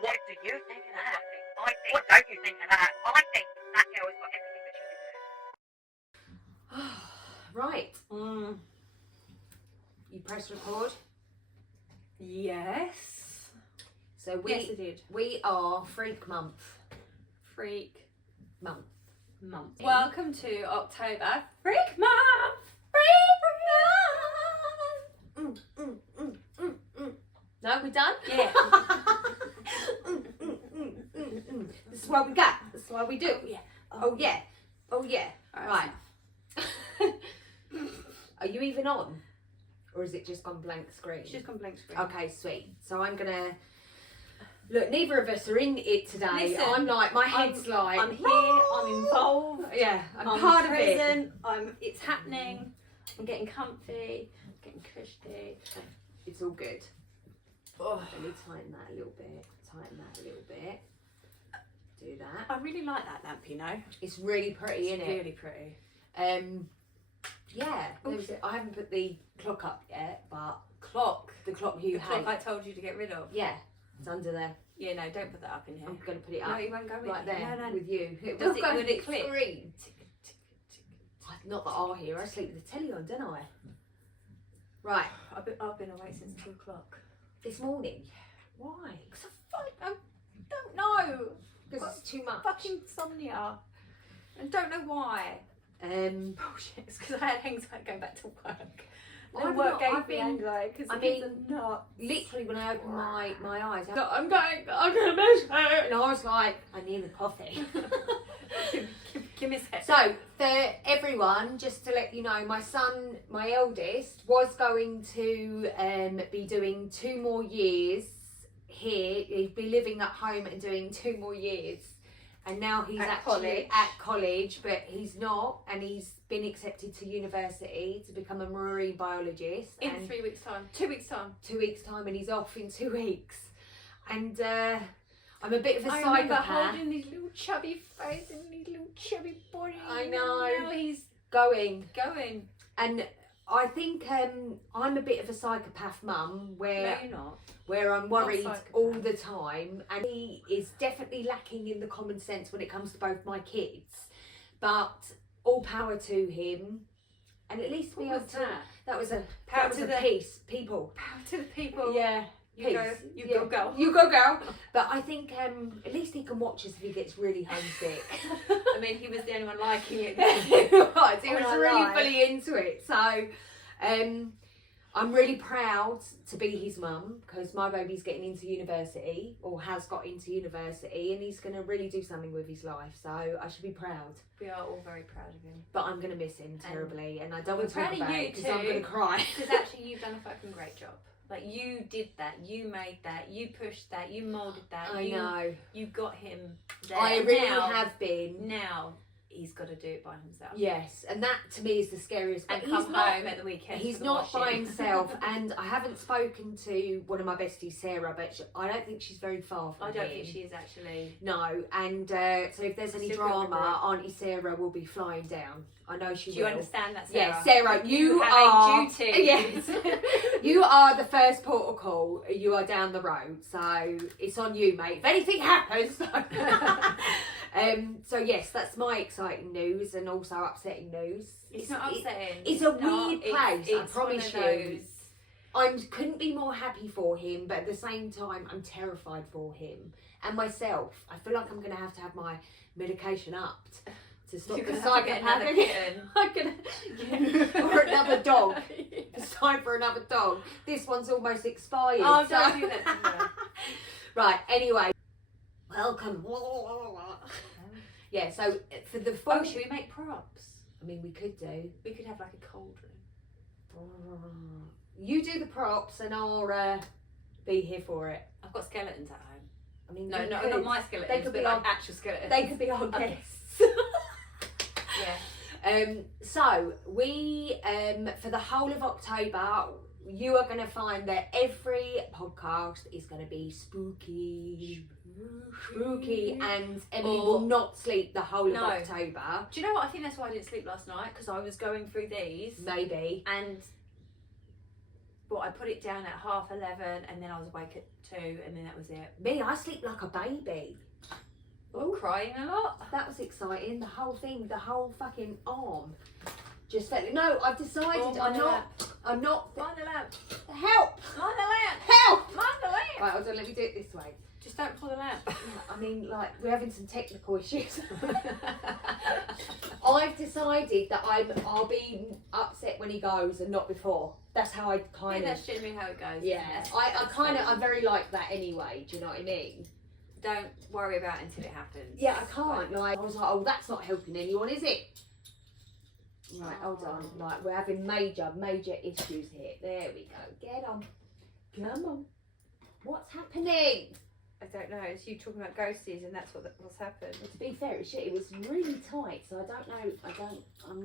What do you think of that? What don't you think of that? I think that girl has got everything that she deserves. Right. You press record. Yes. So Yes, I did. we are Freak Month. Freak Month. Welcome to October Freak Month. No, we're done? Yeah. This is what we got. This is what we do. Yeah. Oh yeah. Oh yeah. Right. Are you even on? Or is it just gone blank screen? It's just gone blank screen. Okay, sweet. So I'm gonna look. Neither of us are in it today. Listen, I'm like, my head's like, I'm here. I'm involved. Yeah, I'm part part of it. present. It's happening. I'm getting comfy. Getting cushy. It's all good. Oh. Let me tighten that a little bit. Tighten that a little bit. Do that. I really like that lamp. You know. It's really pretty, isn't it? Really pretty. Yeah. I haven't put the clock up yet, but Clock. the clock you The hate. clock I told you to get rid of. Yeah, it's under there. Yeah, no, don't put that up in here. I'm gonna put it No, up you won't go with right it. there No. with you. It Does will it- go would with it the click? screen. Not that I'll hear. I sleep with the telly on, don't I? Right. I've been awake since 2 o'clock. This morning. Why? Because I don't know. Because it's too much. Fucking insomnia. And don't know why. Bullshit. It's because I had anxiety going back to work. And work gave me anxiety because I kids mean, are nuts. literally when I opened my eyes, I'm gonna miss her. And I was like, I need a coffee. Give me a sec. So, for everyone, just to let you know, my son, my eldest, was going to be doing 2 more years here. He'd be living at home and doing 2 more years. And now he's At actually college. at college, but he's not. And he's been accepted to university to become a marine biologist. In and 3 weeks' time. 2 weeks' time. 2 weeks' time, and he's off in 2 weeks. And I'm a bit of a I remember psychopath. holding these little chubby face and these little chubby body. I know. And now he's Going. going. And I think I'm a bit of a psychopath mum No, where you're not. I'm worried psychopath. all the time, and he is definitely lacking in the common sense when it comes to both my kids. But all power to him, and at least we What have was to. that? That was a Power that was to a the- peace, people. Power to the people. Yeah. You go. peace. You Yeah. go, girl. You go, girl. But I think at least he can watch us if he gets really homesick. I mean, he was the only one liking it. He was. He On was our really live. fully into it. So, I'm really proud to be his mum because my baby's getting into university or has got into university, and he's going to really do something with his life. So I should be proud. We are all very proud of him. But I'm going to miss him terribly, and I don't we're want to talk proud of about you it because I'm too. going to cry. Because actually, you've done a fucking great job. Like, you did that, you made that, you pushed that, you moulded that. I know. You got him there. I really now, have been. Now he's got to do it by himself. Yes, and that to me is the scariest. And But come he's not. home at the weekend. He's for the not by washing. himself, and I haven't spoken to one of my besties, Sarah, but I don't think she's very far from I don't him. think she is actually. No, and so if there's any Still good with drama, her. Auntie Sarah will be flying down. I know she Do you will. understand that, Sarah? Yes, Sarah, you have are a duty. Yes, you are the first port of call. You are down the road, so it's on you, mate. If anything happens, so yes, that's my exciting news and also upsetting news. It's not upsetting. it's a not. weird place, I It's promise one of you. those- I couldn't be more happy for him, but at the same time, I'm terrified for him and myself. I feel like I'm going to have my medication upped to stop You're the gonna have to get another psychopathic. kitten. I'm gonna or another dog. It's time for another dog. This one's almost expired. Oh, so- don't do that to her. Right. Anyway, welcome. Yeah. So for the full, Oh, should we make props? I mean, we could do. We could have like a cauldron. You do the props, and I'll be here for it. I've got skeletons at home. I mean, No, you not could. my skeletons. They could but be like our- actual skeletons. They could be our Okay. guests. Yeah. So we for the whole of October, you are going to find that every podcast is going to be spooky, and Emily will not sleep the whole of October. Do you know what? I think that's why I didn't sleep last night, because I was going through these Maybe. and but I put it down at 11:30, and then I was awake at 2, and then that was it. Me, I sleep like a baby. What, crying a lot? That was exciting. The whole thing, the whole fucking arm. Just felt. No, I've decided I'm not. Mind the lamp. Help! Mind the lamp. Help! Mind the lamp. Right, hold on. Let me do it this way. Just don't pull the lamp. I mean, like, we're having some technical issues. I've decided that I'll be upset when he goes and not before. That's how I kind of. That's generally how it goes. Yeah, I'm very like that anyway. Do you know what I mean? Don't worry about it until it happens. Yeah, I can't. Like, I was like, oh, that's not helping anyone, is it? Right, hold on. Like, we're having major issues here. There we go. Get on. Come on. What's happening? I don't know. It's you talking about ghosties, and that's what's happened. Well, to be fair, it was really tight, so I don't know. I'm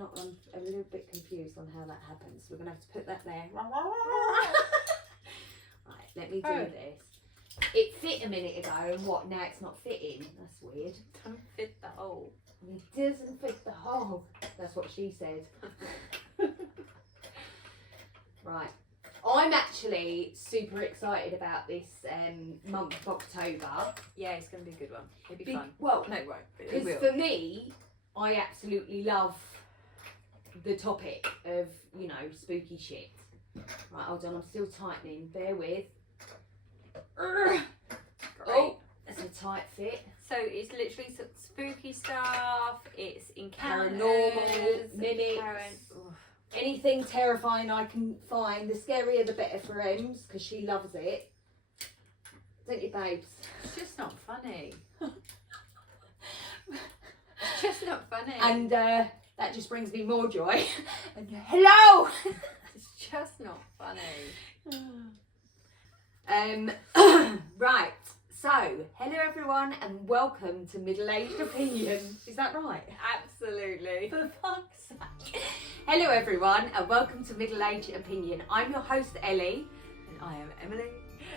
a little bit confused on how that happens. We're gonna have to put that there. Right, let me do this. It fit a minute ago, and what? Now it's not fitting. That's weird. Don't fit the hole. It doesn't fit the hole. That's what she said. Right. I'm actually super excited about this month of October. Yeah, it's going to be a good one. It'll be fun. Well, No, it won't. Because for me, I absolutely love the topic of, you know, spooky shit. Right, hold on. I'm still tightening. Bear with. Great. Oh, that's a tight fit. So it's literally some spooky stuff. It's encounters, Paranormal, mimics. Anything terrifying I can find. The scarier the better for Ems, because she loves it. Don't you, babes? It's just not funny. It's just not funny. And that just brings me more joy. And hello! It's just not funny. Right. So, hello everyone, and welcome to Middle-Aged Opinion. Is that right? Absolutely. For fuck's sake. Hello everyone, and welcome to Middle-Aged Opinion. I'm your host Ellie. And I am Emily.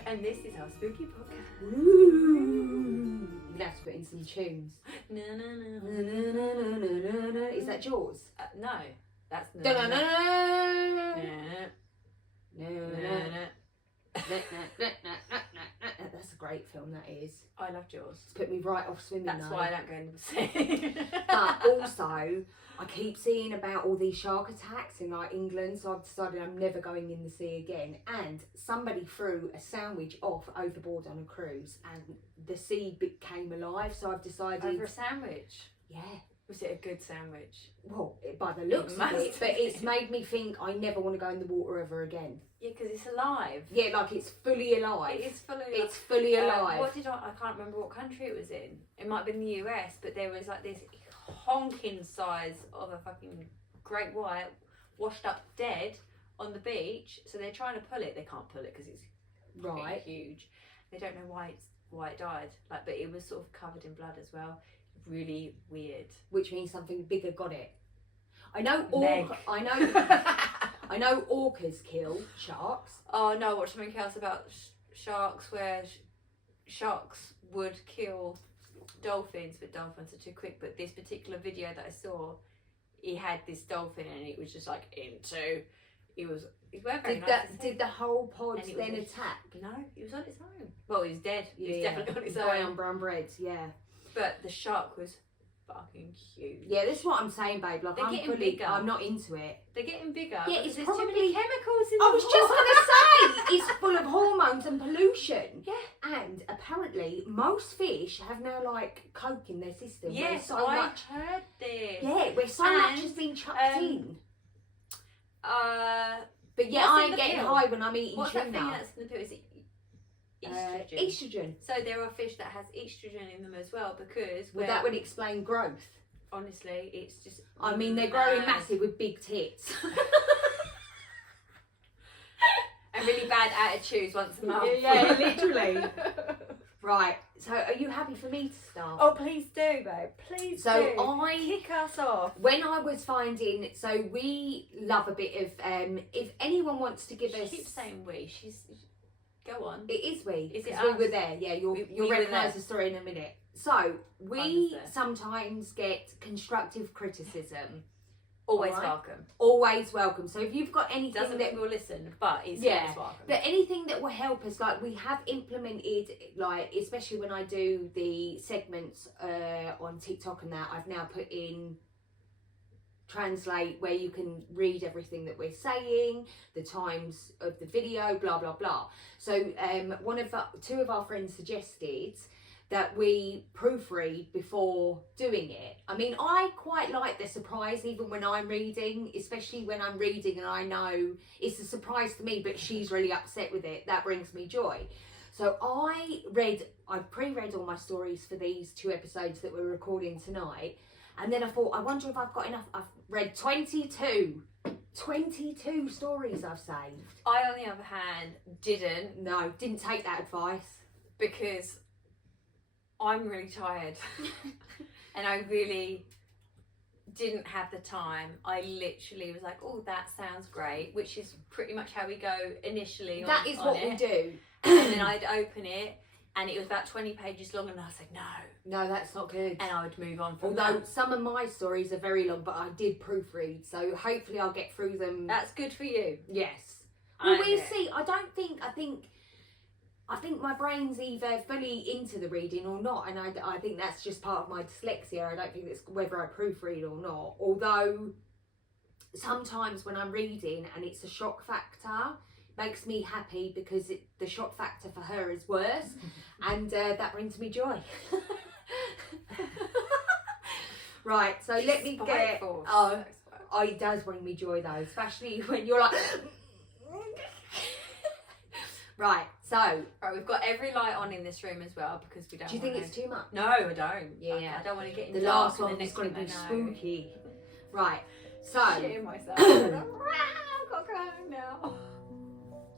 And this is our spooky podcast. Ooh. You're gonna have to put in some tunes. No, no, no. Na, na, na, na, na, na, na. Is that Jaws? No, that's Da, na, na, na, na. No, Na, no, na. no. That's a great film, that is. I love Jaws. It's put me right off swimming. That's though. why I don't go in the sea. But also, I keep seeing about all these shark attacks in like England, so I've decided I'm never going in the sea again. And somebody threw a sandwich off overboard on a cruise, and the sea became alive. So I've decided. Over a sandwich? Yeah. Was it a good sandwich? Well, by the looks of it, but it's made me think I never want to go in the water ever again. Yeah, because it's alive. Yeah, like it's fully alive. It is fully alive. It's fully alive. I can't remember what country it was in. It might have been the US, but there was like this honking size of a fucking great white washed up dead on the beach. So they're trying to pull it. They can't pull it because it's right, huge. They don't know why it died. Like, but it was sort of covered in blood as well. Really weird. Which means something bigger got it. I know I know orcas kill sharks. Oh no, I watched something else about sharks where sharks would kill dolphins, but dolphins are too quick. But this particular video that I saw, he had this dolphin and it was just like it weren't very nice. Did the whole pod And it then was attack? No, he was on its own. Well, he was dead. He was definitely on his own. Brown bread, yeah. But the shark was fucking huge. Yeah, that's what I'm saying, babe. Like, They're getting bigger. I'm not into it. They're getting bigger. Yeah, it's there's probably too many chemicals in I the was just gonna say it's full of hormones and pollution. Yeah. And apparently most fish have now like coke in their system. Yes, so I much. heard this. Yeah, where so much has been chucked in. But yeah, I ain't getting high when I'm eating What's tuna. that thing that's in the pill? Is it estrogen? Estrogen. So there are fish that has estrogen in them as well because Well, that would explain growth. Honestly, it's just. I mean, they're growing massive with big tits. And really bad attitudes once a month. Yeah, literally. Right. So, are you happy for me to start? Oh, please do, babe. Please do. So kick us off. When I was finding, so we love a bit of. If anyone wants to give us, Keep saying we. Go on. It is we. Is it because we us? were there. Yeah, you'll we recognise were the story in a minute. So we there. sometimes get constructive criticism Always Alright. welcome. Always welcome. So if you've got anything Doesn't that mean we'll listen, but it's Yeah. always welcome. But anything that will help us, like we have implemented, like especially when I do the segments on TikTok and that, I've now put in translate where you can read everything that we're saying, the times of the video, blah blah blah. So two of our friends suggested that we proofread before doing it. I mean, I quite like the surprise even when I'm reading, especially when I'm reading and I know it's a surprise to me, but she's really upset with it. That brings me joy. So I pre-read all my stories for these 2 episodes that we're recording tonight. And then I thought, I wonder if I've got enough. I've read 22 stories I've saved. I, on the other hand, didn't take that advice. Because I'm really tired and I really didn't have the time. I literally was like, oh, that sounds great, which is pretty much how we go initially. That is what we do. And then I'd open it and it was about 20 pages long and I was like, no, that's not good. and I would move on from Although that. some of my stories are very long, but I did proofread, so hopefully I'll get through them. That's good for you. Yes. Well, we'll see. I think my brain's either fully into the reading or not, and I think that's just part of my dyslexia. I don't think it's whether I proofread or not. Although sometimes when I'm reading and it's a shock factor, makes me happy because the shock factor for her is worse, and that brings me joy. Right, so let me get. It does bring me joy though, especially when you're like. Right, so. Right, we've got every light on in this room as well because we don't. Do you think it's too much? No, I don't. Yeah. I don't want to get in the dark last and one the was next going to thing be I know- spooky. Right, so. Shitting myself. I've got to go home now.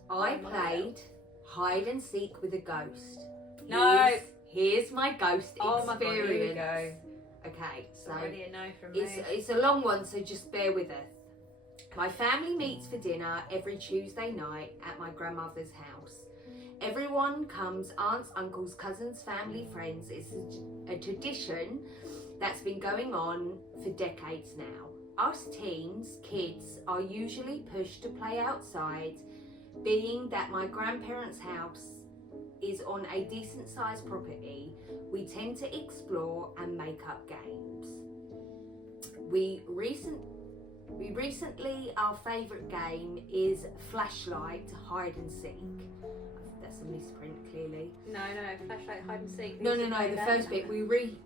I played hide and seek with a ghost. No. Here's my ghost Oh my God, here we experience. go. Okay, so Already a no from me. it's a long one, so just bear with us. My family meets for dinner every Tuesday night at my grandmother's house. Everyone comes, aunts, uncles, cousins, family, friends. It's a tradition that's been going on for decades now. Us teens, kids, are usually pushed to play outside, being that my grandparents' house is on a decent sized property. We tend to explore and make up games. Recently, our favourite game is Flashlight Hide and Seek. That's a misprint, clearly. No, flashlight hide and seek. No, the first bit.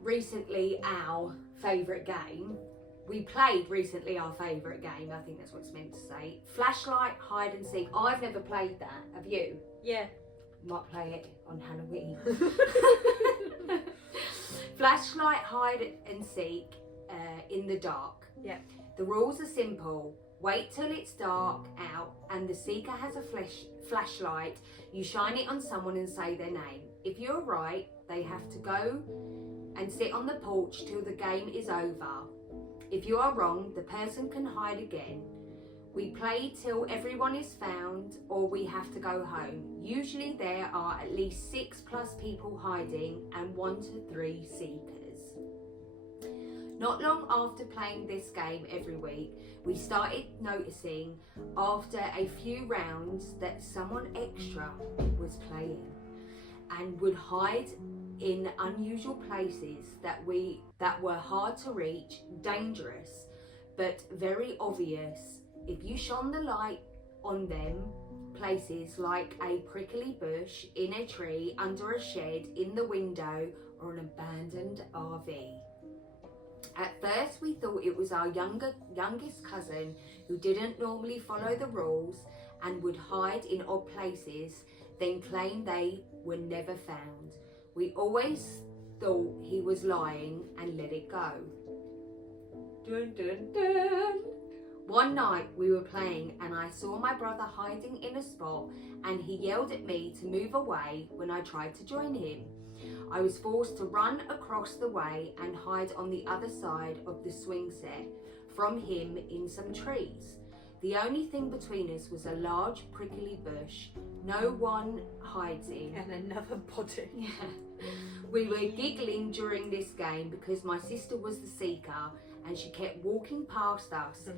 Recently our favourite game. We played recently our favourite game. I think that's what it's meant to say. Flashlight Hide and Seek. I've never played that. Have you? Yeah. Might play it on Halloween. Flashlight Hide and Seek in the dark. Yeah. The rules are simple. Wait till it's dark out and the seeker has a flashlight. You shine it on someone and say their name. If you're right, they have to go and sit on the porch till the game is over. If you are wrong, the person can hide again. We play till everyone is found or we have to go home. Usually there are at least 6+ people hiding and 1 to 3 seekers. Not long after playing this game every week, we started noticing after a few rounds that someone extra was playing and would hide in unusual places that were hard to reach, dangerous, but very obvious. If you shone the light on them, places like a prickly bush, in a tree, under a shed, in the window, or an abandoned RV. At first we thought it was our youngest cousin who didn't normally follow the rules and would hide in odd places, then claim they were never found. We always thought he was lying and let it go. Dun dun dun. One night we were playing and I saw my brother hiding in a spot and he yelled at me to move away when I tried to join him. I was forced to run across the way and hide on the other side of the swing set from him in some trees. The only thing between us was a large prickly bush no one hides in. And another body. Yeah. We were giggling during this game because my sister was the seeker and she kept walking past us.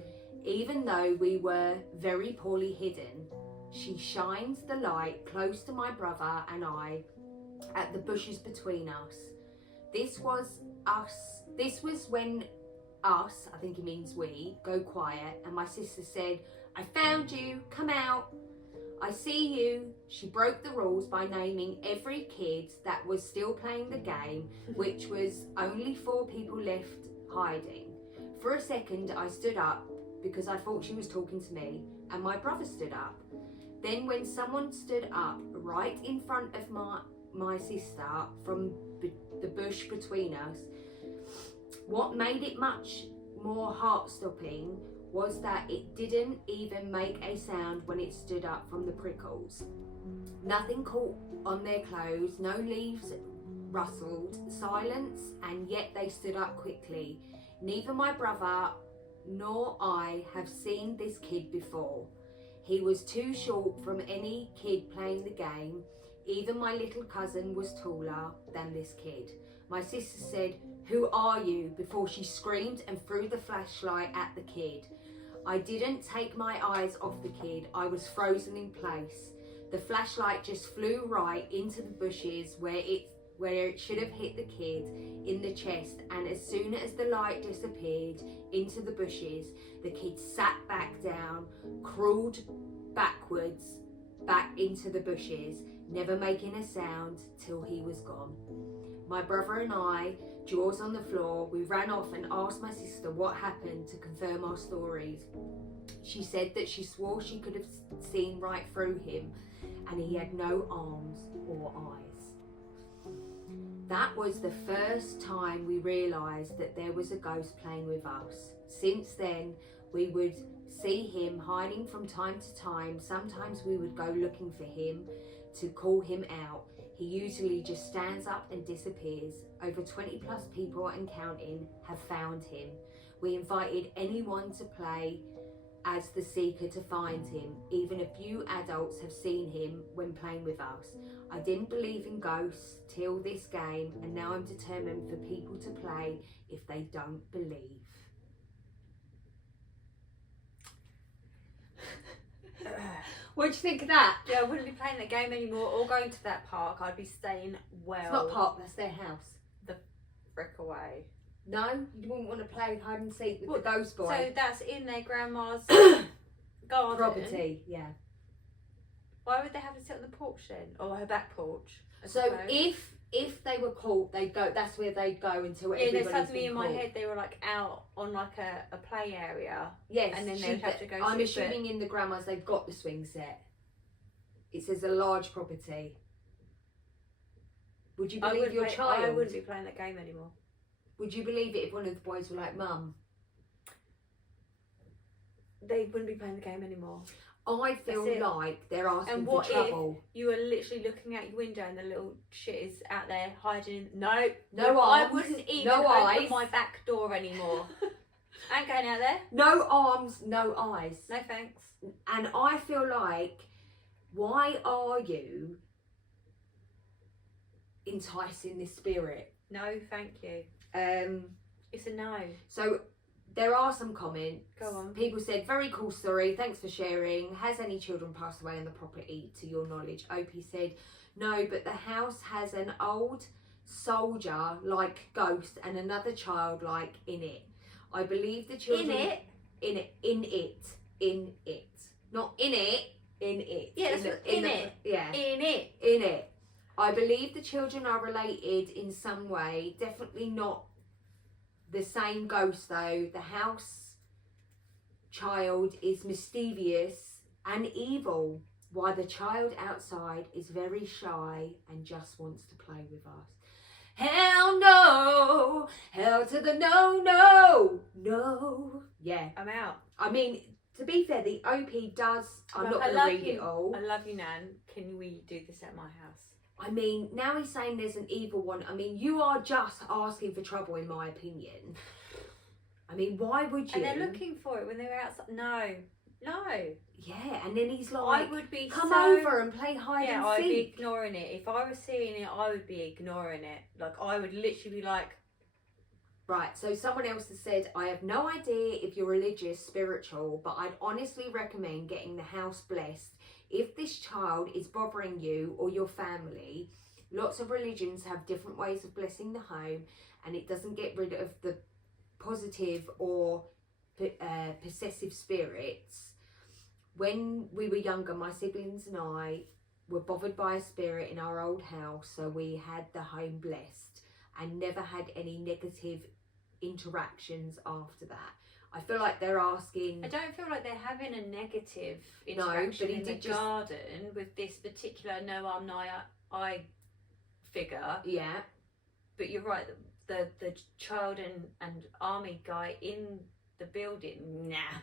Even though we were very poorly hidden, she shines the light close to my brother and I at the bushes between us. This was when us, I think he means we, go quiet, and my sister said, "I found you, come out. I see you." She broke the rules by naming every kid that was still playing the game, which was only 4 people left hiding. For a second I stood up because I thought she was talking to me, and my brother stood up. Then when someone stood up right in front of my sister from the bush between us, what made it much more heart-stopping was that it didn't even make a sound when it stood up from the prickles. Nothing caught on their clothes, no leaves rustled, silence, and yet they stood up quickly. Neither my brother nor I have seen this kid before. He was too short from any kid playing the game. Even my little cousin was taller than this kid. My sister said, "Who are you?" before she screamed and threw the flashlight at the kid. I didn't take my eyes off the kid. I was frozen in place. The flashlight just flew right into the bushes where it should have hit the kid in the chest, and as soon as the light disappeared into the bushes, the kid sat back down, crawled backwards back into the bushes, never making a sound till he was gone. My brother and I, jaws on the floor, we ran off and asked my sister what happened to confirm our stories. She said that she swore she could have seen right through him, and he had no arms or eyes. That was the first time we realised that there was a ghost playing with us. Since then, we would see him hiding from time to time. Sometimes we would go looking for him to call him out. He usually just stands up and disappears. Over 20 plus people and counting have found him. We invited anyone to play as the seeker to find him. Even a few adults have seen him when playing with us. I didn't believe in ghosts till this game, and now I'm determined for people to play if they don't believe. What do you think of that? Yeah, I wouldn't be playing that game anymore or going to that park. I'd be staying well. It's not a park, that's their house. The frick away. No, you wouldn't want to play hide and seek with the ghost boy. So that's in their grandma's garden. Property, yeah. Why would they have to sit on the porch then, or her back porch? So if they were caught, they'd go. That's where they'd go until everybody's been suddenly in my caught. head they were like out on like a play area. Yes, and then they'd have to go. I'm assuming in the grandma's they've got the swing set. It says a large property. Would you believe your child? I wouldn't be playing that game anymore. Would you believe it if one of the boys were like, "Mum"? They wouldn't be playing the game anymore. I feel like they're asking and for what trouble. If you were literally looking out your window and the little shit is out there hiding? No arms, I wouldn't even no open eyes. my back door anymore. I ain't going out there. No arms, no eyes. No thanks. And I feel like, why are you enticing this spirit? No, thank you. It's a no. So there are some comments. Go on. People said, "Very cool story. Thanks for sharing. Has any children passed away on the property to your knowledge?" Opie said, "No, but the house has an old soldier-like ghost and another child-like in it. I believe the children in it, not in it, in it. Yeah, that's in it. Yeah, in it. in it. I believe the children are related in some way. Definitely not the same ghost though. The house child is mischievous and evil, while the child outside is very shy and just wants to play with us. Hell no! Hell to the no, no, no." Yeah. I'm out. I mean, to be fair, the OP does. I'm not going to read it all. I love you, Nan. Can we do this at my house? I mean, now he's saying there's an evil one. I mean, you are just asking for trouble, in my opinion. I mean, why would you? And they're looking for it when they were outside. No. Yeah, and then he's like, I would be "Come over and play hide and I'd be seek." ignoring it. If I was seeing it, I would be ignoring it. Like, I would literally be like, Right, so someone else has said, I have no idea if you're religious, spiritual, but I'd honestly recommend getting the house blessed if this child is bothering you or your family. Lots of religions have different ways of blessing the home, and it doesn't get rid of the positive or possessive spirits. When we were younger, my siblings and I were bothered by a spirit in our old house, so we had the home blessed and never had any negative interactions after that. I feel like they're asking. I don't feel like they're having a negative interaction in the garden with this particular no arm, no eye figure. Yeah. But you're right, the child and army guy in the building, nah.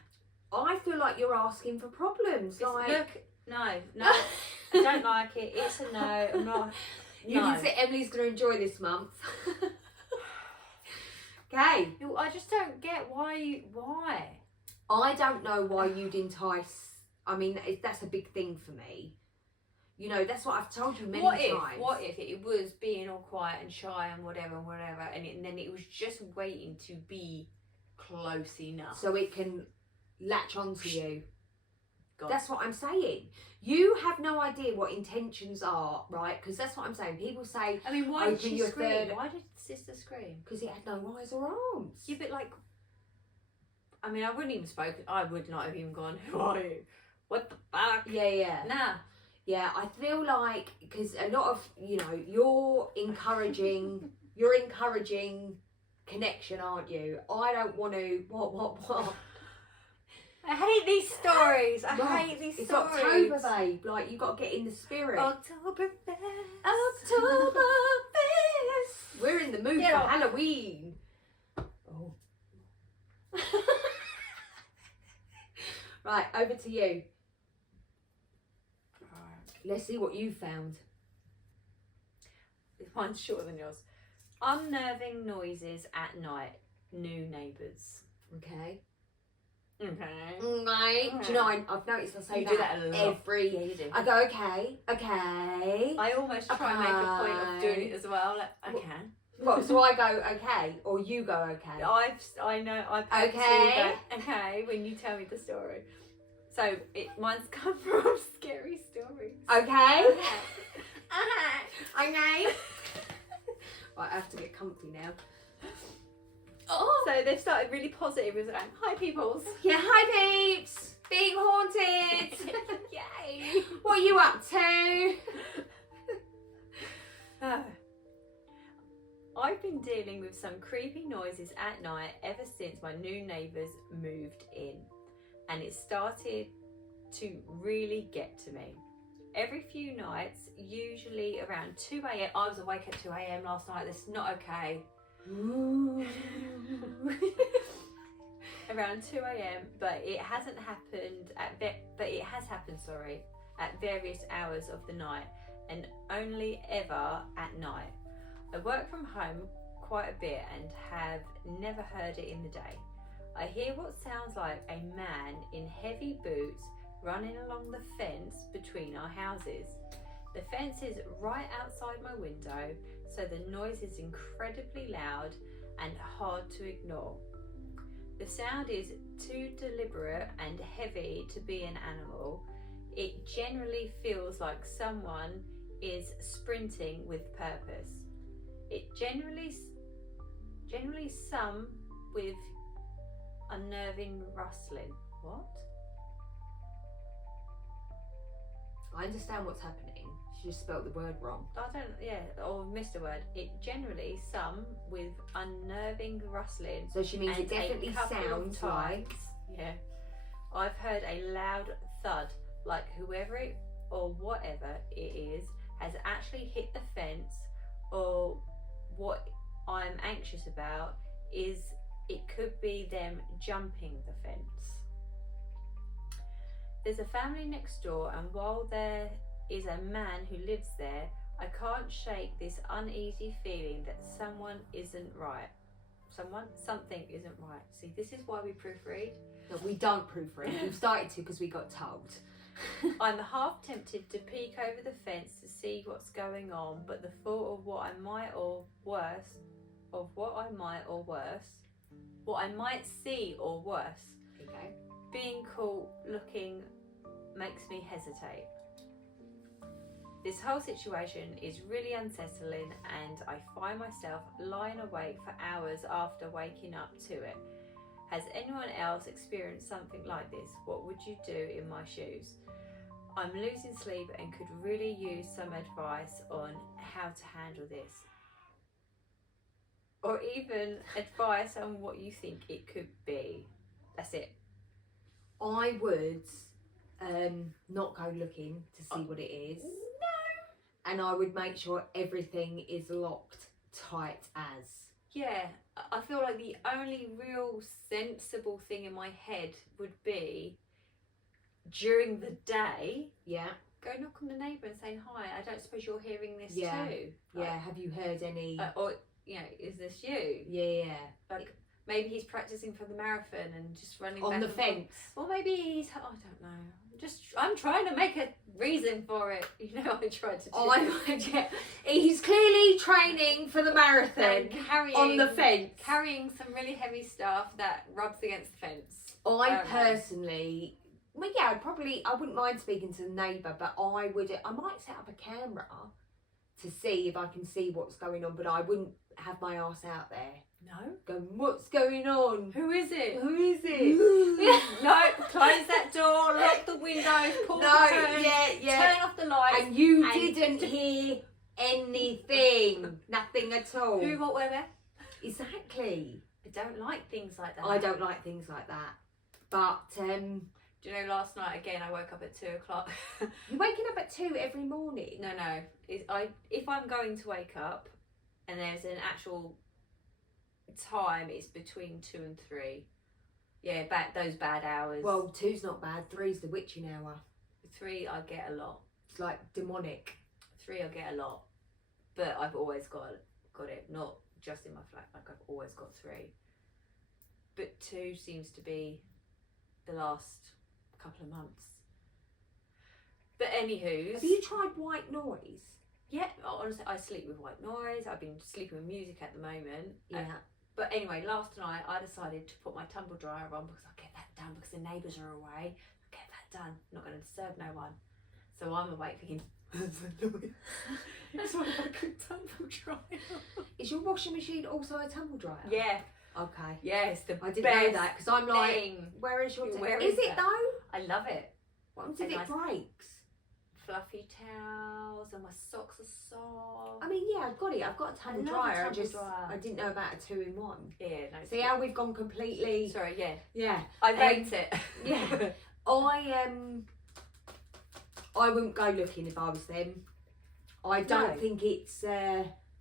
I feel like you're asking for problems. Like, look, no, I don't like it. It's a no. I'm not. You can say Emily's going to enjoy this month. Okay. I just don't get why. I don't know why you'd entice. I mean, that's a big thing for me. You know, that's what I've told you many times. What if it was being all quiet and shy and whatever, and then it was just waiting to be close enough so it can latch onto you? God. That's what I'm saying. You have no idea what intentions are, right? Because that's what I'm saying. People say, I mean, why did she scream? third... Why did sister scream? Because it had no eyes or arms. Yeah, but like, I mean, I wouldn't even spoken. I would not have even gone, who are you? What the fuck? Yeah. Nah. Yeah, I feel like, because a lot of, you know, you're encouraging connection, aren't you? I don't want to, what? I hate these stories. I hate these it's stories. It's October, babe. Like, you've got to get in the spirit. Oktoberfest. We're in the mood for Halloween. Oh. Right, over to you. Let's see what you found. Mine's shorter than yours. Unnerving noises at night. New neighbours. Okay. Okay. Right. Do you know, I've noticed I say you do that a lot. every... Yeah, you do. I go, okay. I almost try and make a point of doing it as well. Like, I can. What, so I go, okay, or you go, okay? I know, okay. Okay, when you tell me the story. So, mine's come from scary stories. Okay. Okay. Okay. Right, I have to get comfy now. Oh. So they've started really positive. It was like, hi peoples. Yeah, hi peeps. Being haunted. Yay. What are you up to? I've been dealing with some creepy noises at night ever since my new neighbours moved in. And it started to really get to me. Every few nights, usually around 2 a.m. I was awake at 2 a.m. last night. This is not okay. Around 2 a.m. But it hasn't happened it has happened, at various hours of the night, and only ever at night. I work from home quite a bit and have never heard it in the day. I hear what sounds like a man in heavy boots running along the fence between our houses. The fence is right outside my window, so the noise is incredibly loud and hard to ignore. The sound is too deliberate and heavy to be an animal. It generally feels like someone is sprinting with purpose. It generally some with unnerving rustling. What? I understand what's happening. She just spelt the word wrong. Or missed a word. It generally some with unnerving rustling. So she means it definitely sounds like. Yeah. I've heard a loud thud, like whoever it or whatever it is has actually hit the fence, or what I'm anxious about is it could be them jumping the fence. There's a family next door, and while there is a man who lives there, I can't shake this uneasy feeling that something isn't right. See, this is why we proofread. No, we don't proofread. We've started to because we got told. I'm half tempted to peek over the fence to see what's going on, but the thought of what I might, or worse, of what I might see or worse. Okay. Being caught looking makes me hesitate. This whole situation is really unsettling and I find myself lying awake for hours after waking up to it. Has anyone else experienced something like this? What would you do in my shoes? I'm losing sleep and could really use some advice on how to handle this. Or even advice on what you think it could be. That's it. I would not go looking to see what it is. No. And I would make sure everything is locked tight as. Yeah, I feel like the only real sensible thing in my head would be during the day. Yeah. Go knock on the neighbour and say hi. I don't suppose you're hearing this too. Yeah. Have you heard any? Or is this you? Yeah. Like maybe he's practicing for the marathon and just running on back the and fence. Forth. Or maybe he's. I don't know. I'm trying to make a reason for it. You know, I tried to do. He's clearly training for the marathon on the fence, carrying some really heavy stuff that rubs against the fence. I personally. Well, yeah, I wouldn't mind speaking to the neighbour, but I might set up a camera to see if I can see what's going on, but I wouldn't have my arse out there. No? Going, what's going on? Who is it? Who is it? No, close that door, lock the windows, pull the curtain, turn off the lights. And you didn't hear anything. Nothing at all. Who, what, where? Exactly. I don't like things like that. I don't like things like that. But, do you know, last night, again, I woke up at 2 o'clock. You're waking up at 2 every morning? No. If I'm going to wake up and there's an actual time, it's between 2 and 3. Yeah, those bad hours. Well, 2's not bad. 3's the witching hour. 3 I get a lot. It's like demonic. 3 I get a lot. But I've always got it. Not just in my flat. Like, I've always got 3. But 2 seems to be the last couple of months. But anywho, have you tried white noise? Yeah, honestly, I sleep with white noise. I've been sleeping with music at the moment. Yeah. But anyway, last night I decided to put my tumble dryer on because I'll get that done because the neighbours are away. I'll get that done. I'm not going to disturb no one. So I'm awake thinking, that's my fucking tumble dryer. Is your washing machine also a tumble dryer? Yeah. Okay. Yes, I didn't know that because I'm like, where is your Where is is it that? though? I love it. What happens if it breaks? Fluffy towels and my socks are soft. I mean, yeah, I've got it. I've got a tumble dryer. I didn't know about a 2-in-1. Yeah, no. See how we've gone completely. Sorry, yeah. Yeah. I rate it. Yeah. I wouldn't go looking if I was them. I don't think it's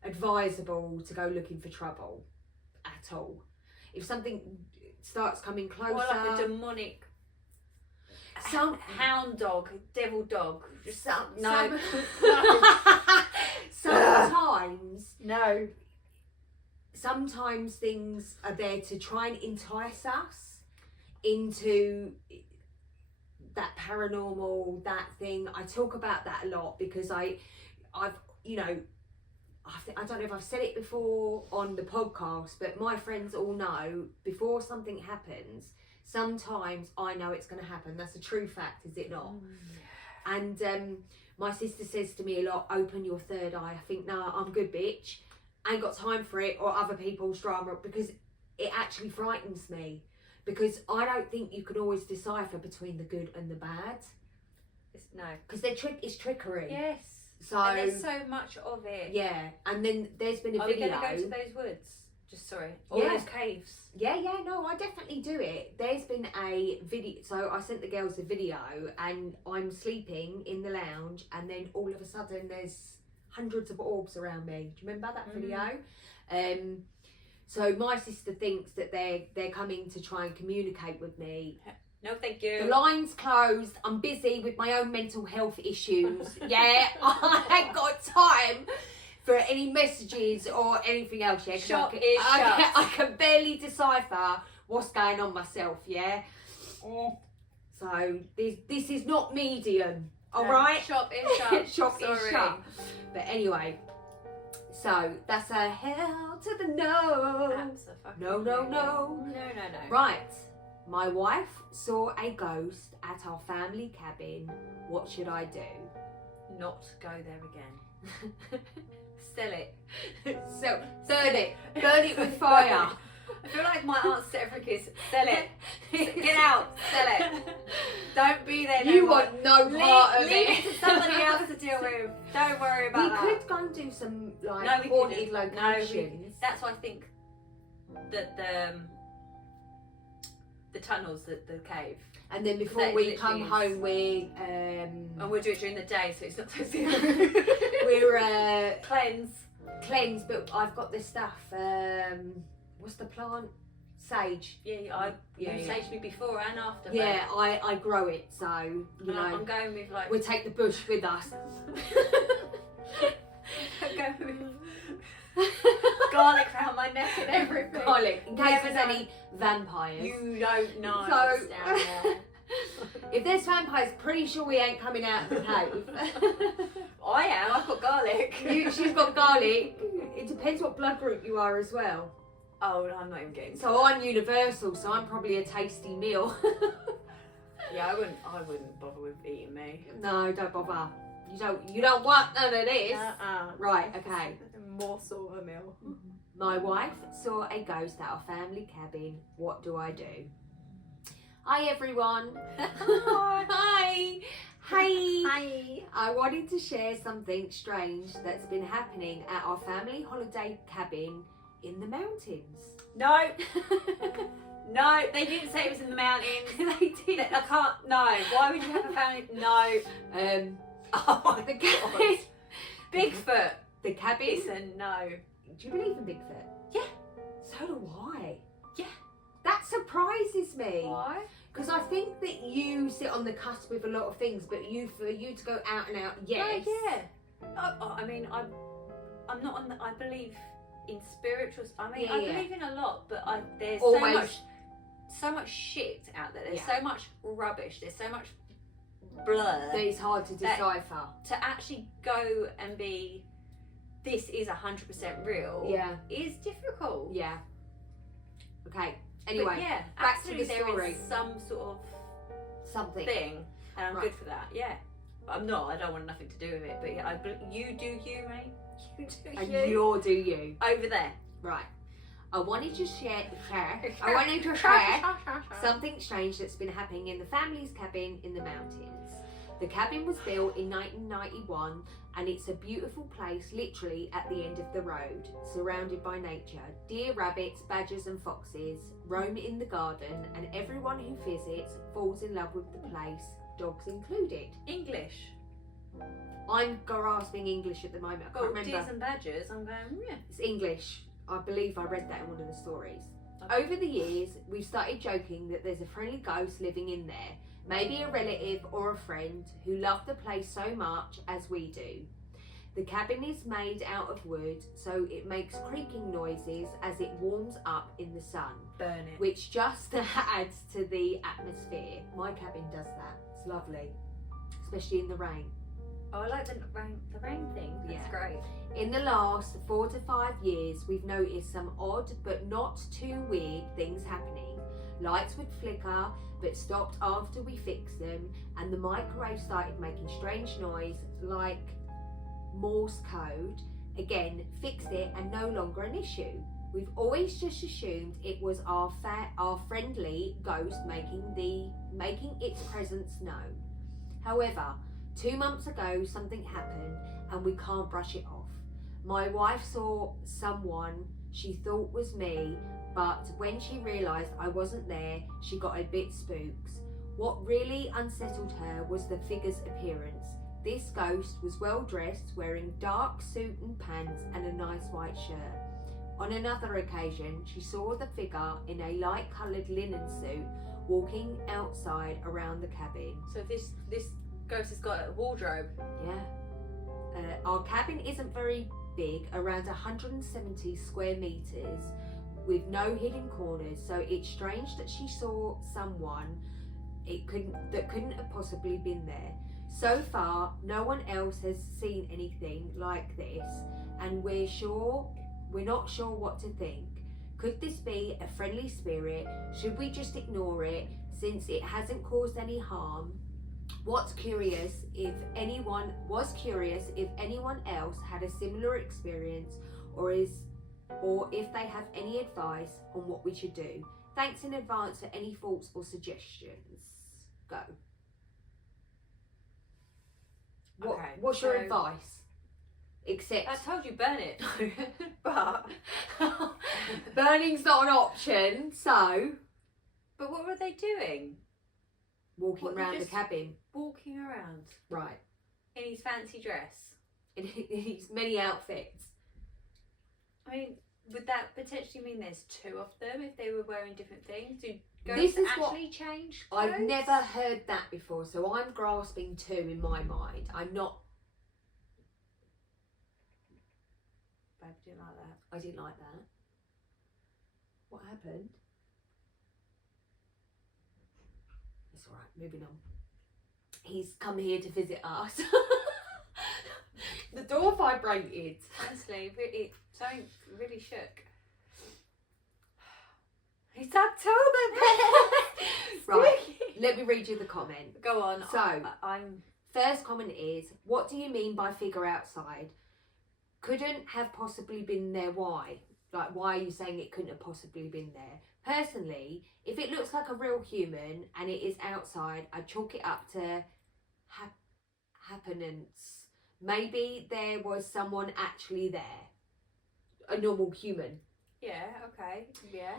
advisable to go looking for trouble at all. If something starts coming closer, or like a demonic hound dog, devil dog. Sometimes things are there to try and entice us into that paranormal, that thing. I talk about that a lot because I don't know if I've said it before on the podcast, but my friends all know before something happens, sometimes I know it's going to happen. That's a true fact, is it not? And my sister says to me a lot, open your third eye. I think, no, I'm good, bitch. I ain't got time for it or other people's drama because it actually frightens me. Because I don't think you can always decipher between the good and the bad. No. Because it's trickery. Yes. So and there's so much of it. Yeah. And then there's been a Are video. we going to go to those woods? Or those caves? Yeah, no, I definitely do it. There's been a video. So I sent the girls a video and I'm sleeping in the lounge and then all of a sudden there's hundreds of orbs around me. Do you remember that video? So my sister thinks that they're coming to try and communicate with me. No, thank you. The line's closed. I'm busy with my own mental health issues. Yeah, I ain't got time for any messages or anything else. Yeah, shut. I can barely decipher what's going on myself. Yeah. So this is not medium. All right. Shop is shut. Shop is shut. But anyway, So that's a hell to the no. Abso-fucking-lutely. No, no, no. No. Right. My wife saw a ghost at our family cabin. What should I do? Not go there again. Sell it. So, burn it. Burn it with fire. I feel like my aunt said for kids, sell it. Get out, sell it. Don't be there no You more. want no part of Leave it. it to somebody else to deal with. Don't worry about that. We could go and do some like No, we haunted couldn't. locations. That's why I think that the tunnels, the cave. And then before That we literally come is- home, And we'll do it during the day so it's not so serious. we're Cleanse. cleansed. But I've got this stuff. What's the plant? Sage. Yeah, you saged me before and after. Yeah, I grow it, so you know. I'm going with like. We'll take the bush with us. I'm going with garlic around my neck and everything. Garlic, in case Never there's know. any vampires. You don't know. So- what's down there. If there's vampires, pretty sure we ain't coming out of the cave. I am. I've got garlic. She's got garlic. It depends what blood group you are as well. Oh, no, I'm not even getting. So I'm universal, so I'm probably a tasty meal. Yeah, I wouldn't bother with eating me. No, don't bother. You don't want none of this. Right, okay. A morsel of a meal. My wife saw a ghost at our family cabin. What do I do? Hi everyone. Hi. Hey. Hi. I wanted to share something strange that's been happening at our family holiday cabin in the mountains. No. No, they didn't say it was in the mountains. They did. I can't. No. Why would you have a family? No. Oh my The god. cabin. Bigfoot. The cabin. It's a no. Do you believe in Bigfoot? Yeah. So do I. Yeah. That surprises me. Why? Because I think that you sit on the cusp with a lot of things, but for you to go out and out, yes. Oh, yeah. I mean, I'm not on the. I believe in spirituals. I mean, Yeah, I yeah. believe in a lot, but there's Always. so much shit out there. There's Yeah. so much rubbish. There's so much blur. That it's hard to decipher. To actually go and be, this is 100% real. Yeah. Is difficult. Yeah. Okay. But Anyway, yeah, back to absolutely the there story. is some sort of Something. thing, and I'm Right. good for that. Yeah, but I'm not. I don't want nothing to do with it. But yeah, you do you, mate. You do And you. you'll do you. Over there. Right. I wanted to share something strange that's been happening in the family's cabin in the mountains. The cabin was built in 1991 and it's a beautiful place literally at the end of the road, surrounded by nature. Deer, rabbits, badgers and foxes roam in the garden and everyone who visits falls in love with the place, dogs included. English. I'm grasping English at the moment, I can't Oh, remember. deers and badgers. I'm going, yeah. It's English. I believe I read that in one of the stories. Okay. Over the years, we've started joking that there's a friendly ghost living in there, maybe a relative or a friend who love the place so much as we do. The cabin is made out of wood, so it makes creaking noises as it warms up in the sun, Burn it. which just adds to the atmosphere. My cabin does that. It's lovely, especially in the rain. Oh, I like the rain thing. That's Yeah. great. In the last 4 to 5 years, we've noticed some odd but not too weird things happening. Lights would flicker but stopped after we fixed them, and the microwave started making strange noise like Morse code. Again, fixed it and no longer an issue. We've always just assumed it was our friendly ghost making its presence known. However, 2 months ago something happened and we can't brush it off. My wife saw someone she thought was me, but when she realised I wasn't there, she got a bit spooked. What really unsettled her was the figure's appearance. This ghost was well dressed, wearing dark suit and pants and a nice white shirt. On another occasion, she saw the figure in a light coloured linen suit walking outside around the cabin. So this ghost has got a wardrobe. Yeah. Our cabin isn't very big, around 170 square metres, with no hidden corners, so it's strange that she saw someone that couldn't have possibly been there. So far, no one else has seen anything like this, and we're not sure what to think. Could this be a friendly spirit? Should we just ignore it since it hasn't caused any harm? Was curious if anyone else had a similar experience, or if they have any advice on what we should do. Thanks in advance for any thoughts or suggestions. Go. What's your advice? Except I told you burn it, but burning's not an option. So, but what were they doing? Walking around the cabin. Walking around, right? In his fancy dress. In his many outfits. I mean, would that potentially mean there's two of them if they were wearing different things? Do ghosts actually change clothes? I've never heard that before, so I'm grasping two in my mind. I'm not. Babe, didn't like that. I didn't like that. What happened? It's alright, moving on. He's come here to visit us. The door vibrated. Honestly, something really shook. It's October. Right, let me read you the comment. Go on. So, I'm. First comment is, what do you mean by figure outside? Couldn't have possibly been there. Why? Like, why are you saying it couldn't have possibly been there? Personally, if it looks like a real human and it is outside, I'd chalk it up to happenance. Maybe there was someone actually there. A normal human. Yeah, okay. Yeah.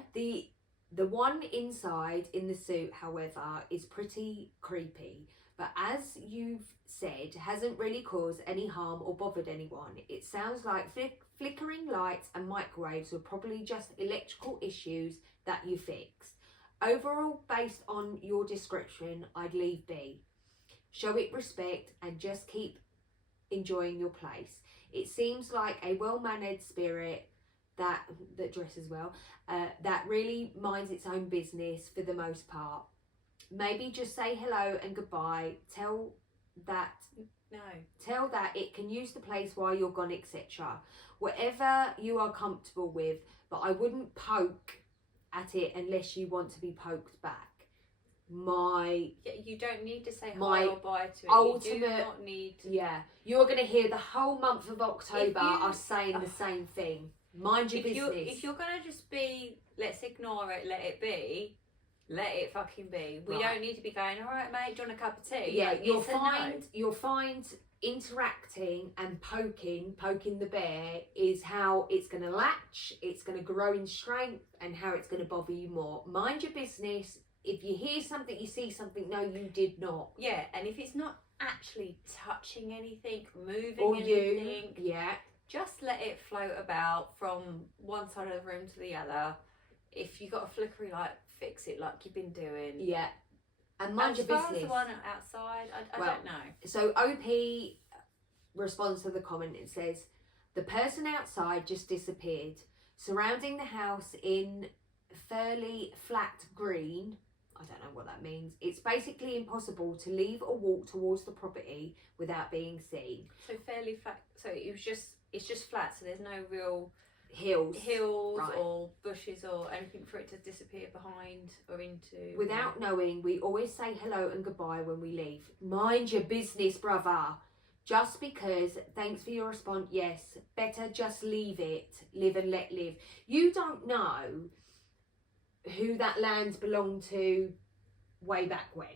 The one inside in the suit, however, is pretty creepy. But as you've said, hasn't really caused any harm or bothered anyone. It sounds like flickering lights and microwaves were probably just electrical issues that you fixed. Overall, based on your description, I'd leave be. Show it respect and just keep enjoying your place. It seems like a well-mannered spirit that dresses well, that really minds its own business for the most part. Maybe just say hello and goodbye. Tell that it can use the place while you're gone, etc. Whatever you are comfortable with, but I wouldn't poke at it unless you want to be poked back. You don't need to say hi or bye to it. Ultimate, you do not need. Yeah, you're going to hear the whole month of October us saying the same thing. Mind your business. If you're going to just be, let's ignore it, let it be. Let it fucking be. We don't need to be going, all right, mate, do you want a cup of tea? Yeah, like, you'll find interacting and poking the bear is how it's going to latch, it's going to grow in strength, and how it's going to bother you more. Mind your business. If you hear something, you see something, no, you did not. Yeah, and if it's not actually touching anything, moving or anything, yeah, just let it float about from one side of the room to the other. If you got a flickery light, fix it like you've been doing. Yeah. And mind your business. As far as the one outside, I don't know. So OP responds to the comment. It says, the person outside just disappeared. Surrounding the house in fairly flat green. I don't know what that means. It's basically impossible to leave or walk towards the property without being seen. So fairly flat. So it's just flat. So there's no real hills right. Or bushes or anything for it to disappear behind or into. Without knowing, we always say hello and goodbye when we leave. Mind your business, brother. Just because, thanks for your response, yes, better just leave it. Live and let live. You don't know who that land belonged to way back when,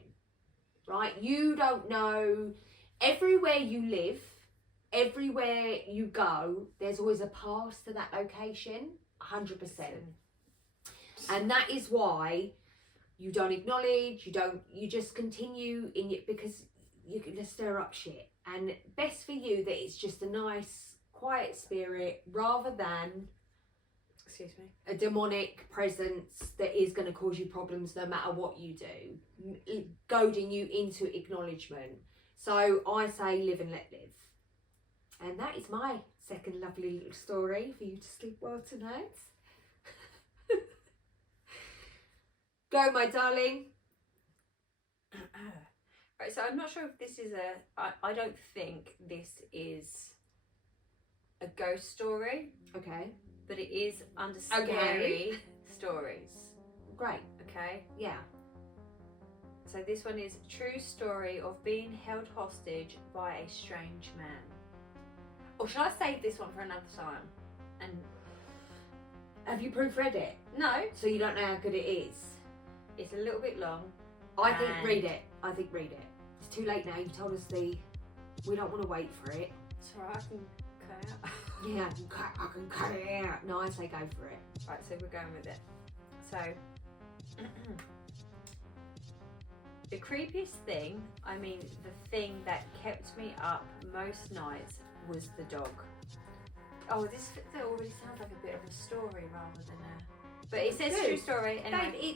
right? You don't know. Everywhere you live, everywhere you go, there's always a past to that location, 100%. And that is why you don't acknowledge, you just continue in it, because you can just stir up shit. And best for you that it's just a nice, quiet spirit rather than a demonic presence that is going to cause you problems no matter what you do, goading you into acknowledgement. So I say live and let live. And that is my second lovely little story for you to sleep well tonight. Go, my darling. Right, so I'm not sure if this is I don't think this is a ghost story, Okay. but it is under scary stories. Great. Okay. Yeah. So this one is true story of being held hostage by a strange man. Or should I save this one for another time? And Have you proofread it? no, So you don't know how good it is? it's a little bit long. I think And- read it. I think read it. It's too late now. You told us we don't want to wait for it. It's alright, I can cut it out. Yeah, I can cut it out. No, I say go for it. Right, so we're going with it. So, the creepiest thing, I mean, the thing that kept me up most nights was the dog. Oh, this already sounds like a bit of a story rather than a. But it says Good. true story, and Babe,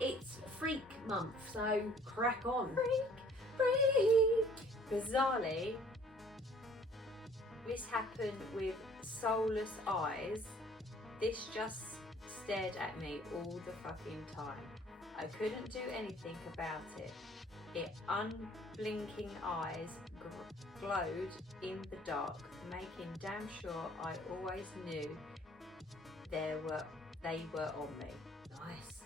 it's freak month, so crack on. bizarrely, this happened with soulless eyes. This just stared at me all the fucking time. I couldn't do anything about it. Its unblinking eyes glowed in the dark, making damn sure I always knew they were on me. Nice.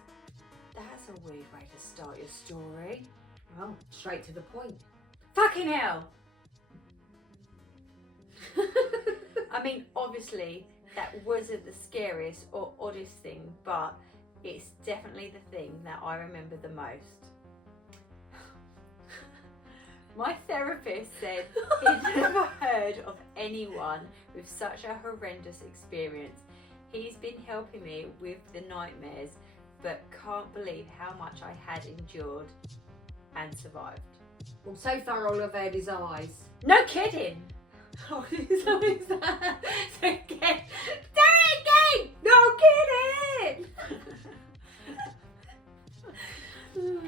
That's a weird way to start your story. Well, straight to the point. Fucking hell! I mean, obviously, that wasn't the scariest or oddest thing, but it's definitely the thing that I remember the most. My therapist said he'd never heard of anyone with such a horrendous experience. He's been helping me with the nightmares, but can't believe how much I had endured and survived. Well, so far all I've heard is eyes. No kidding! Oh, so is that? So again, no kidding!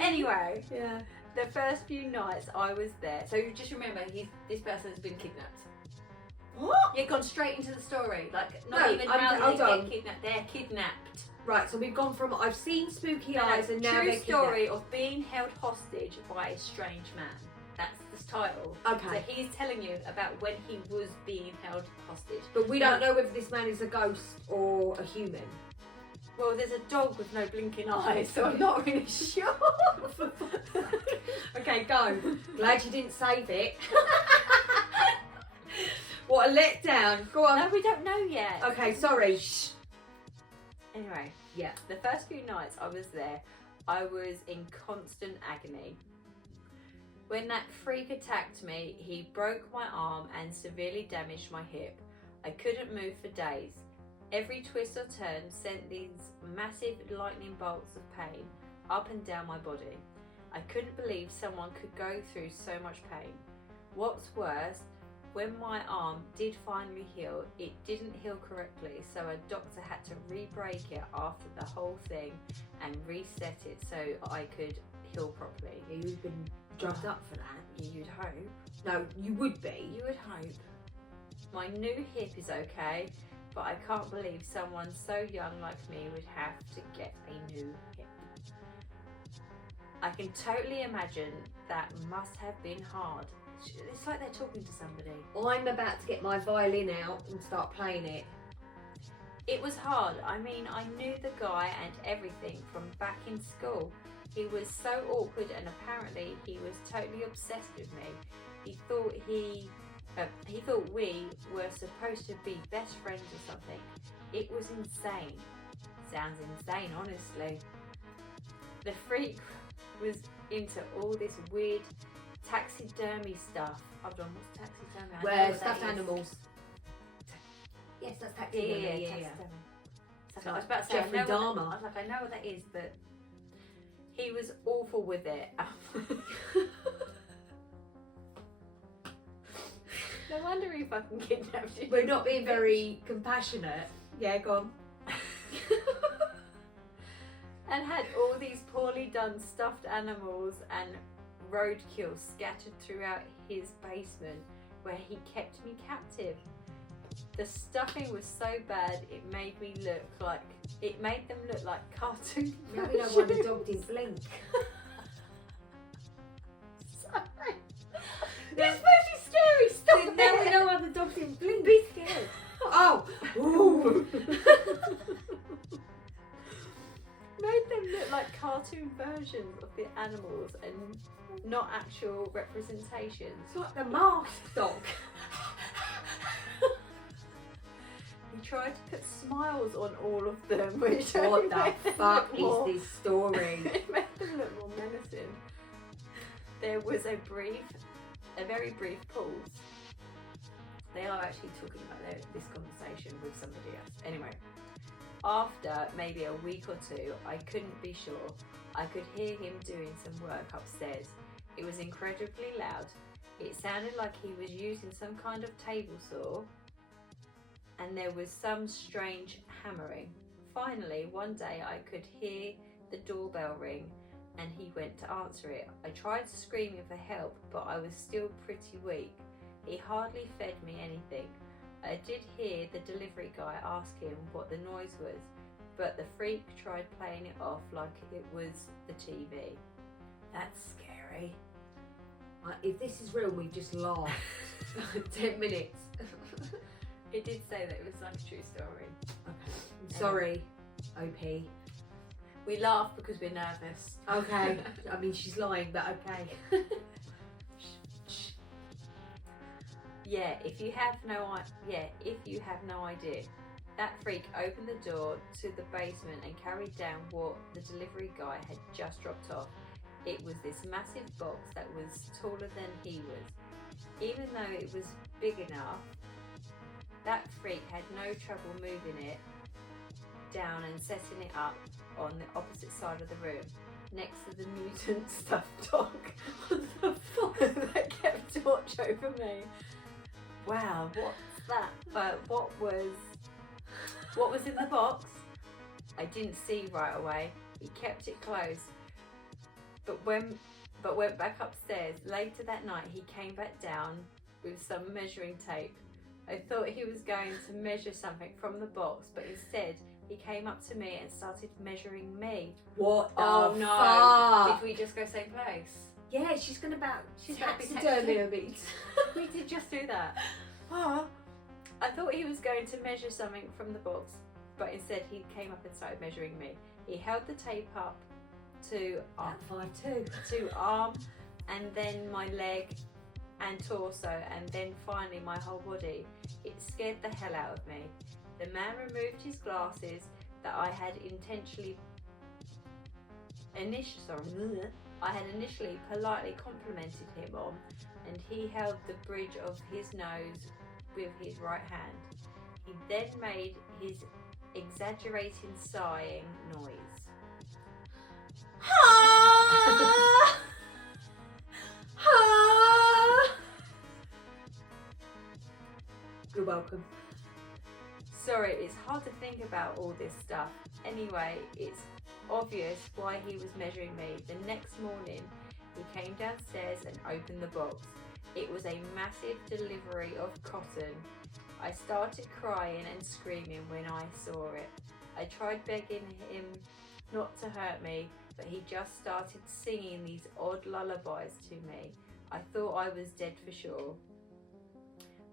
Anyway, Yeah. the first few nights I was there, so just remember, this person's been kidnapped. What? You've gone straight into the story, like not No, even I'm- how hold they on. get kidnapped. They're kidnapped. Right, so we've gone from I've seen spooky eyes and now true they're story of being held hostage by a strange man. That's the title. Okay. So he's telling you about when he was being held hostage. But we don't know whether this man is a ghost or a human. Well, there's a dog with no blinking eyes, so I'm not really sure. Okay, go. Glad you didn't save it. What a letdown. Go on. No, we don't know yet. Okay, sorry. Shh. Anyway, Yeah. the first few nights I was there, I was in constant agony. When that freak attacked me, he broke my arm and severely damaged my hip. I couldn't move for days. Every twist or turn sent these massive lightning bolts of pain up and down my body. I couldn't believe someone could go through so much pain. What's worse, when my arm did finally heal, it didn't heal correctly, so a doctor had to re-break it after the whole thing and reset it so I could heal properly. You've been drugged up for that. You'd hope. No, you would be. You would hope. My new hip is okay, but I can't believe someone so young like me would have to get a new hip. I can totally imagine that must have been hard. It's like they're talking to somebody. I'm about to get my violin out and start playing it. It was hard. I mean, I knew the guy and everything from back in school. He was so awkward and apparently he was totally obsessed with me. He thought we were supposed to be best friends or something. It was insane. Sounds insane, honestly. The freak was into all this weird taxidermy stuff. Hold on, what's taxidermy? I know Where what stuffed that is. animals. Yes, that's Yeah, taxidermy. taxidermy. It's I was like about to say, Jeffrey I know what Dahmer. I was like, I know what that is, but he was awful with it. No wonder he fucking kidnapped you. We're not being very compassionate. Yeah, go on. And had all these poorly done stuffed animals and roadkill scattered throughout his basement where he kept me captive. The stuffing was so bad it made them look like cartoon Now we know why the dog didn't blink. So It's supposed to be scary. Stop Now we it. know why the dog didn't blink. Be scared. Oh. Ooh. Made them look like cartoon versions of the animals and not actual representations. It's like the masked dog. He tried to put smiles on all of them, which What only the made them fuck look more- is this story? It made them look more menacing. There was a very brief pause. They are actually talking about this conversation with somebody else. Anyway, after maybe a week or two, I couldn't be sure. I could hear him doing some work upstairs. It was incredibly loud. It sounded like he was using some kind of table saw, and there was some strange hammering. Finally, one day I could hear the doorbell ring and he went to answer it. I tried screaming for help, but I was still pretty weak. He hardly fed me anything. I did hear the delivery guy ask him what the noise was, but the freak tried playing it off like it was the TV. That's scary. If this is real, we've just laughed. 10 minutes. It did say that it was like a true story. Okay. I'm sorry, OP. We laugh because we're nervous. Okay. I mean, she's lying, but okay. Yeah, if you have no idea, that freak opened the door to the basement and carried down what the delivery guy had just dropped off. It was this massive box that was taller than he was. Even though it was big enough, that freak had no trouble moving it down and setting it up on the opposite side of the room, next to the mutant stuffed dog on the floor that kept watch over me. Wow, what's that? But what was in the box? I didn't see right away. He kept it close, but went back upstairs. Later that night, he came back down with some measuring tape. I thought he was going to measure something from the box, but instead he came up to me and started measuring me. What the Oh no! fuck? Did we just go same place? Yeah, she's gonna She's about to be taxidermy a bit. We did just do that. Oh, I thought he was going to measure something from the box, but instead he came up and started measuring me. He held the tape up to At 5'2". to arm, and then my leg and torso, and then finally my whole body. It scared the hell out of me. The man removed his glasses that I had initially politely complimented him on, and he held the bridge of his nose with his right hand. He then made his exaggerating sighing noise. You're welcome. Sorry, it's hard to think about all this stuff. Anyway, it's obvious why he was measuring me. The next morning, he came downstairs and opened the box. It was a massive delivery of cotton. I started crying and screaming when I saw it. I tried begging him not to hurt me, but he just started singing these odd lullabies to me. I thought I was dead for sure.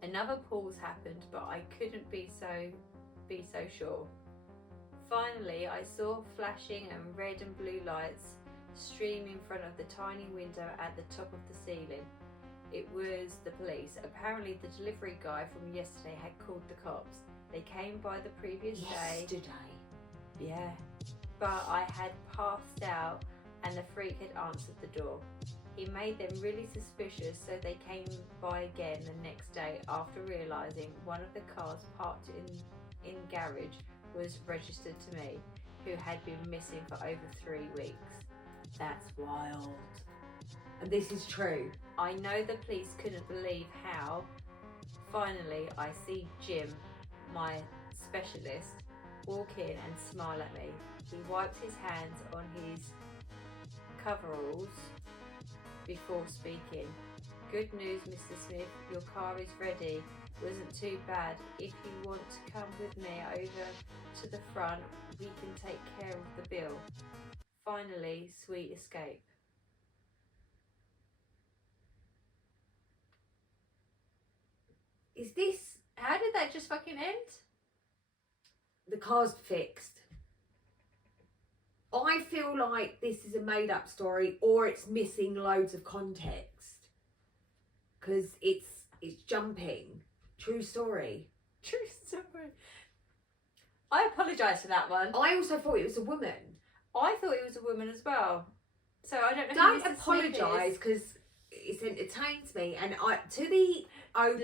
Another pause happened, but I couldn't be so sure. Finally, I saw flashing and red and blue lights stream in front of the tiny window at the top of the ceiling. It was the police. Apparently, the delivery guy from yesterday had called the cops. They came by the previous day. Yesterday. Yeah. But I had passed out and the freak had answered the door. He made them really suspicious, so they came by again the next day after realising one of the cars parked in garage was registered to me, who had been missing for over 3 weeks. That's wild. And this is true. I know the police couldn't believe how. Finally, I see Jim, my specialist, walk in and smile at me. He wiped his hands on his coveralls before speaking. Good news, Mr. Smith, your car is ready. Wasn't too bad. If you want to come with me over to the front, we can take care of the bill. Finally, sweet escape. is this How did that just fucking end? the car's fixed? I feel like this is a made up story, or it's missing loads of context because it's jumping. True story. True story. I apologise for that one. I also thought it was a woman. I thought it was a woman as well. So I don't know. Don't who Mr. Smith apologise is. because it entertains me, and to the OP.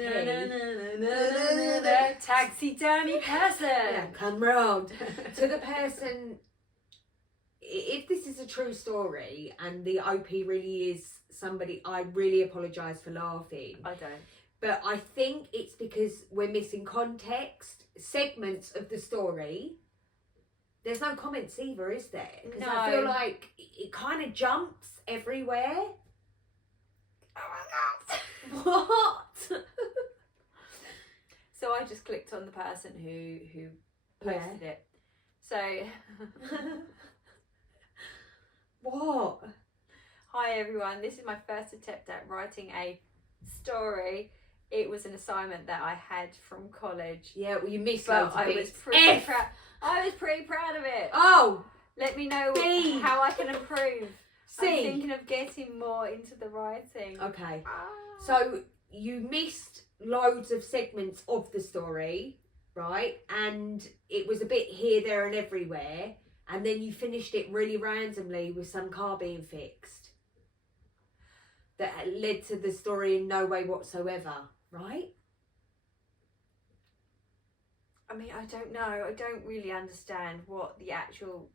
Taxidermy person. Yeah, come round to the person. If this is a true story and the OP really is somebody, I really apologise for laughing. I don't. But I think it's because we're missing context, segments of the story. There's no comments either, is there? Because I feel No. like it kind of jumps everywhere. Oh my god. What? So I just clicked on the person who posted it. So What? hi everyone, this is my first attempt at writing a story. It was an assignment that I had from college. Yeah, well, you missed But loads of I was bits. pretty F. proud. I was pretty proud of it. Oh, Let me know B. how I can improve. C. I'm thinking of getting more into the writing. Okay. Ah. So you missed loads of segments of the story, right? And it was a bit here, there, and everywhere. And then you finished it really randomly with some car being fixed. That led to the story in no way whatsoever, right? I mean, I don't know. I don't really understand what the actual.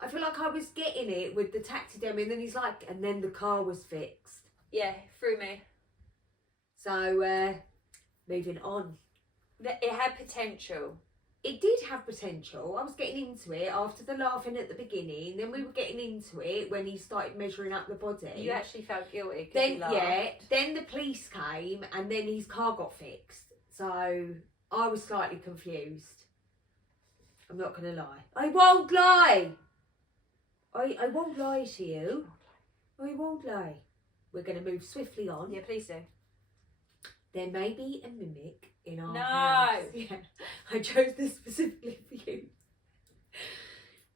I feel like I was getting it with the taxidermy, and then he's like, and then the car was fixed. Yeah, threw me. So, moving on. It had potential. It did have potential. I was getting into it after the laughing at the beginning. Then we were getting into it when he started measuring up the body. You actually felt guilty. 'Cause Then you laughed. yeah, then the police came and then his car got fixed. So I was slightly confused. I'm not gonna lie. I won't lie. I won't lie to you. I won't lie. We're gonna move swiftly on. Yeah, please do. There may be a mimic in our No. house. Yeah, I chose this specifically for you.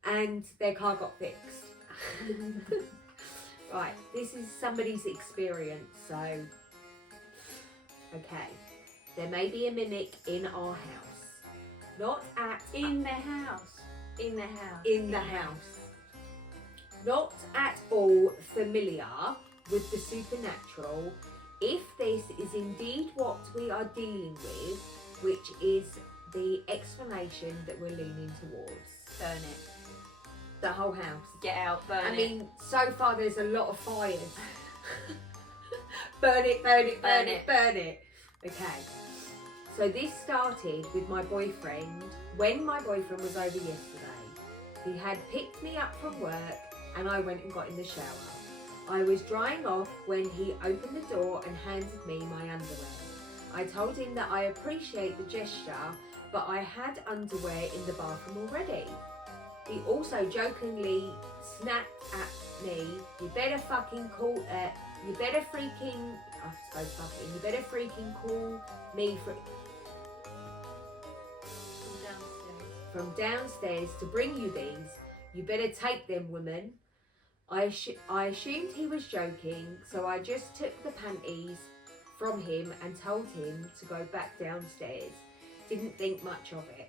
And their car got fixed. Right, this is somebody's experience, so okay. There may be a mimic in our house. Not at In the house. In the house. in the house. Not at all familiar with the supernatural. If this is indeed what we are dealing with, which is the explanation that we're leaning towards. Burn it. The whole house. Get out. Burn I it. mean, so far there's a lot of fires. Burn it, burn it, burn Burn it, it. burn it. Okay. So this started with my boyfriend when my boyfriend was over yesterday. He had picked me up from work and I went and got in the shower. I was drying off when he opened the door and handed me my underwear. I told him that I appreciate the gesture, but I had underwear in the bathroom already. He also jokingly snapped at me, you better freaking call me from downstairs to bring you these. You better take them, woman. I assumed he was joking, so I just took the panties from him and told him to go back downstairs. Didn't think much of it.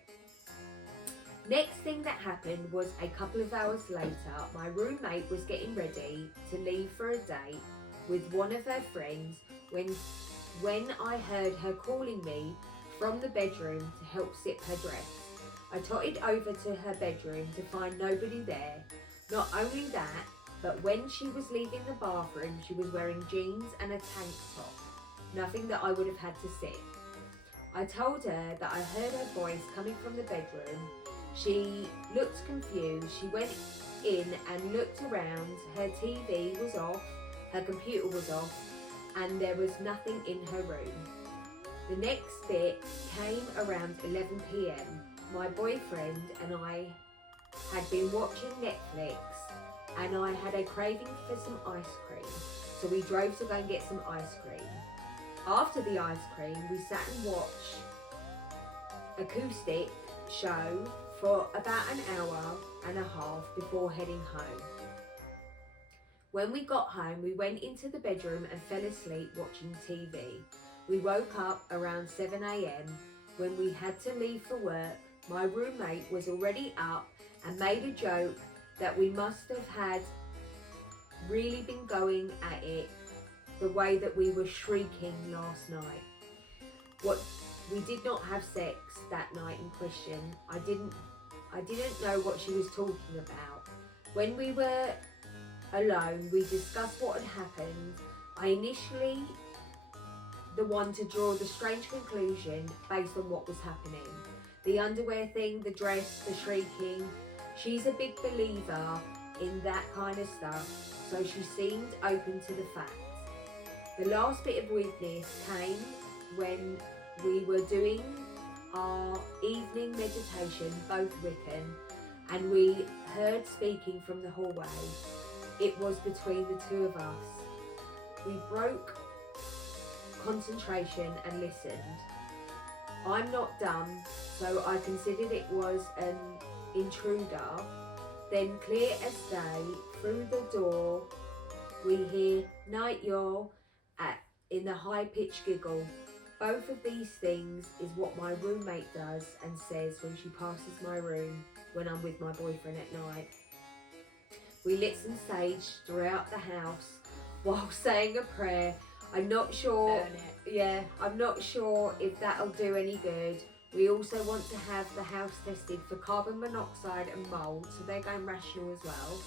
Next thing that happened was a couple of hours later, my roommate was getting ready to leave for a date with one of her friends when I heard her calling me from the bedroom to help zip her dress. I trotted over to her bedroom to find nobody there. Not only that, but when she was leaving the bathroom, she was wearing jeans and a tank top. Nothing that I would have had to see. I told her that I heard her voice coming from the bedroom. She looked confused. She went in and looked around. Her TV was off, her computer was off, and there was nothing in her room. The next bit came around 11 p.m. My boyfriend and I had been watching Netflix and I had a craving for some ice cream. So we drove to go and get some ice cream. After the ice cream, we sat and watched acoustic show for about an hour and a half before heading home. When we got home, we went into the bedroom and fell asleep watching TV. We woke up around 7 a.m. when we had to leave for work. My roommate was already up and made a joke that we must have had really been going at it the way that we were shrieking last night. We did not have sex that night in question. I didn't know what she was talking about. When we were alone, we discussed what had happened. I initially the one to draw the strange conclusion based on what was happening. The underwear thing, the dress, the shrieking. She's a big believer in that kind of stuff, so she seemed open to the facts. The last bit of weirdness came when we were doing our evening meditation, both Wiccan, and we heard speaking from the hallway. It was between the two of us. We broke concentration and listened. I'm not dumb, so I considered it was an intruder. Then, clear as day, through the door, we hear "Night, y'all," in a high-pitched giggle. Both of these things is what my roommate does and says when she passes my room when I'm with my boyfriend at night. We lit some sage throughout the house while saying a prayer. I'm not sure. I'm not sure if that'll do any good. We also want to have the house tested for carbon monoxide and mold, so they're going rational as well.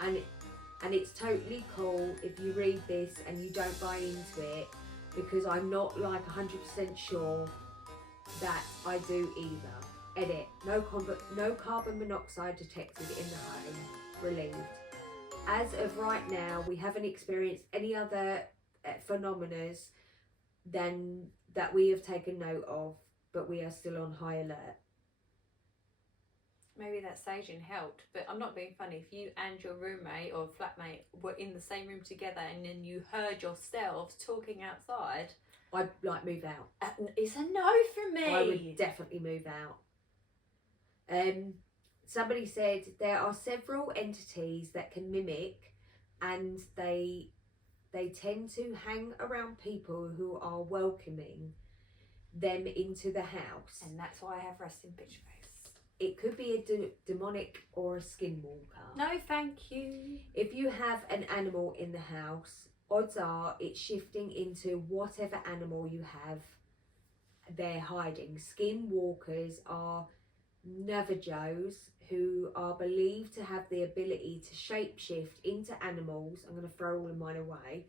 And it's totally cool if you read this and you don't buy into it, because I'm not like 100% sure that I do either. Edit. No carbon monoxide detected in the home. Relieved. As of right now, we haven't experienced any other phenomena than that we have taken note of, but we are still on high alert. Maybe that saging helped, but I'm not being funny. If you and your roommate or flatmate were in the same room together and then you heard yourselves talking outside, I'd move out. It's a no for me. I would definitely move out. Somebody said there are several entities that can mimic, and they tend to hang around people who are welcoming them into the house. And that's why I have resting bitch face. It could be a demonic or a skinwalker. No, thank you. If you have an animal in the house, odds are it's shifting into whatever animal you have they're hiding. Skinwalkers are Navajos who are believed to have the ability to shapeshift into animals. I'm going to throw all of mine away.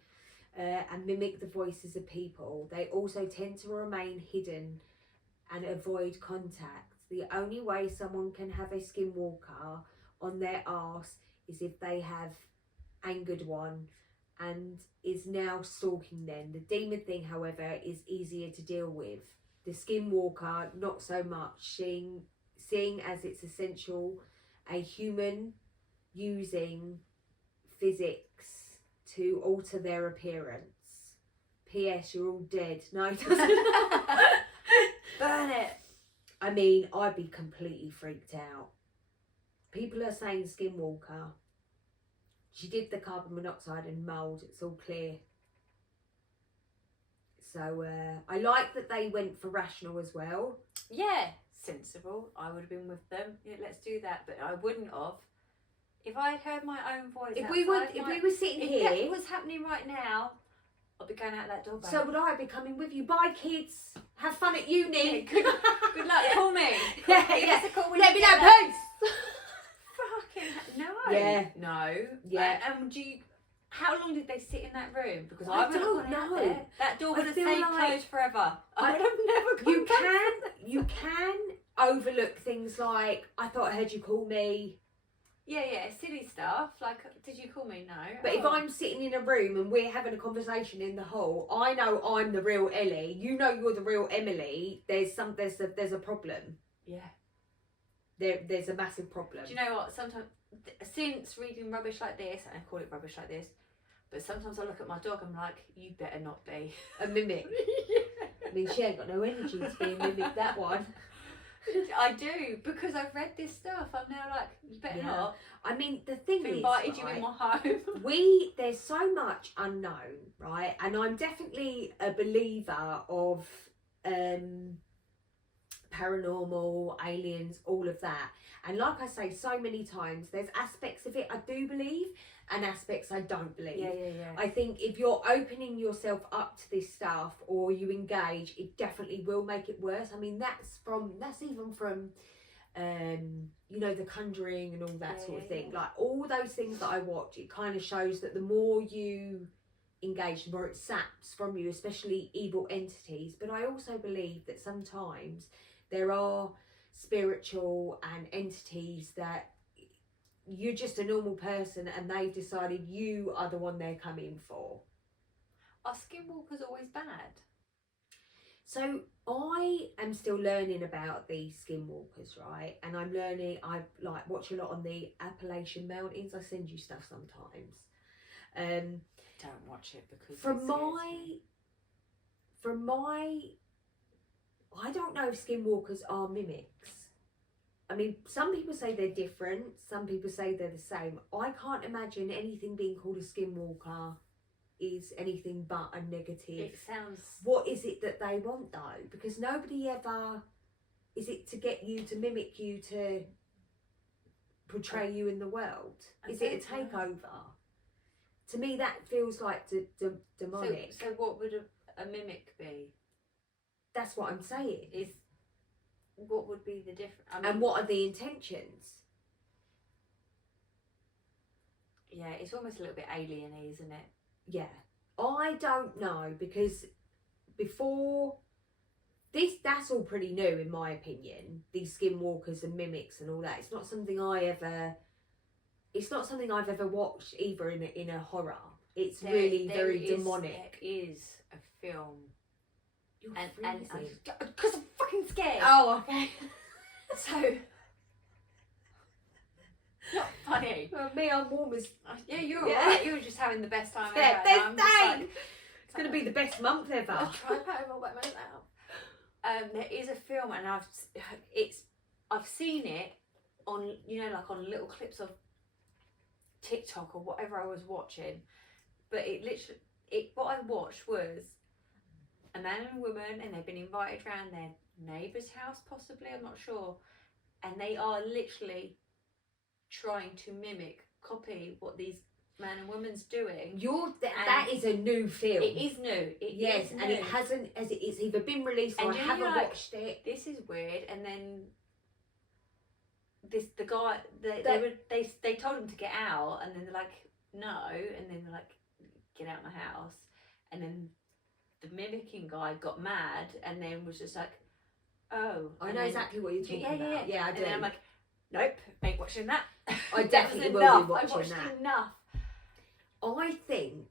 And mimic the voices of people. They also tend to remain hidden and avoid contact. The only way someone can have a skinwalker on their arse is if they have angered one and is now stalking them. The demon thing, however, is easier to deal with. The skinwalker, not so much, seeing as it's essential a human using physics to alter their appearance. P.S. You're all dead. No, it doesn't. Burn it. I mean, I'd be completely freaked out. People are saying skinwalker. She did the carbon monoxide and mould. It's all clear. So I like that they went for rational as well. Yeah, sensible. I would have been with them. Yeah, let's do that. But I wouldn't have. If I had heard my own voice, If we were sitting here, if that was happening right now, I'd be going out that door. Babe. So would I be coming with you. Bye, kids. Have fun at uni. Yeah, good luck. Call me. Yeah. Let me know, peace. Fucking no. Yeah. No. Yeah. How long did they sit in that room? Because I I wouldn't don't have gone out know. there. That door would have stayed like closed forever. I would have never gone back. You can overlook things like, I thought I heard you call me. Yeah, silly stuff. Like, did you call me? No. But if I'm sitting in a room and we're having a conversation in the hall, I know I'm the real Ellie. You know you're the real Emily. There's a problem. Yeah. There's a massive problem. Do you know what? Sometimes, since reading rubbish like this, and I call it rubbish like this, But sometimes I look at my dog, I'm like, you better not be. A mimic. I mean, she ain't got no energy to be a mimic, that one. I do, because I've read this stuff. I'm now like, you better not. I mean, the thing I've is, invited you right, in my home. there's so much unknown, right? And I'm definitely a believer of paranormal, aliens, all of that. And like I say so many times, there's aspects of it I do believe and aspects I don't believe. Yeah. I think if you're opening yourself up to this stuff or you engage, it definitely will make it worse. I mean, that's even from you know, The Conjuring and all that sort of thing. Like all those things that I watch, it kind of shows that the more you engage, the more it saps from you, especially evil entities. But I also believe that sometimes there are spiritual and entities that you're just a normal person and they've decided you are the one they're coming for. Are skinwalkers always bad? So I am still learning about these skinwalkers, right? And I like watch a lot on the Appalachian Mountains. I send you stuff sometimes. Don't watch it because I don't know if skinwalkers are mimics. I mean, some people say they're different, some people say they're the same. I can't imagine anything being called a skinwalker is anything but a negative. It sounds... What is it that they want though? Because nobody ever... Is it to get you, to mimic you, to portray you in the world? Is it a takeover? To me, that feels like demonic. So what would a mimic be? That's what I'm saying. What would be the difference? I mean, and what are the intentions? Yeah, it's almost a little bit alien-y, isn't it? Yeah. I don't know, because before this, that's all pretty new in my opinion. These skinwalkers and mimics and all that. It's not something I've ever watched either in a horror. It's really very demonic. There is a film. You're and freezing. Because I'm fucking scared. Oh, okay. So, not funny. Well, me, I'm warm as... Yeah, you're alright. You were just having the best time Yeah, ever. best I'm just day. like, It's going to be the best month ever. I'll try paranormal by myself. There is a film, and I've seen it on, you know, like on little clips of TikTok or whatever I was watching, but what I watched was a man and a woman, and they've been invited round their neighbour's house, possibly, I'm not sure, and they are literally trying to mimic, copy what these man and woman's doing. That is a new film. It is new. It is and new. it hasn't, it's either been released or I haven't watched it. This is weird, and then the guy, they told him to get out, and then they're like, no, and then they're like, get out of my house, and then the mimicking guy got mad, and then was just like, oh, I know exactly what you're talking about. Yeah, I do. And then I'm like, nope, ain't watching that. I definitely will be watching I watched that. enough. I think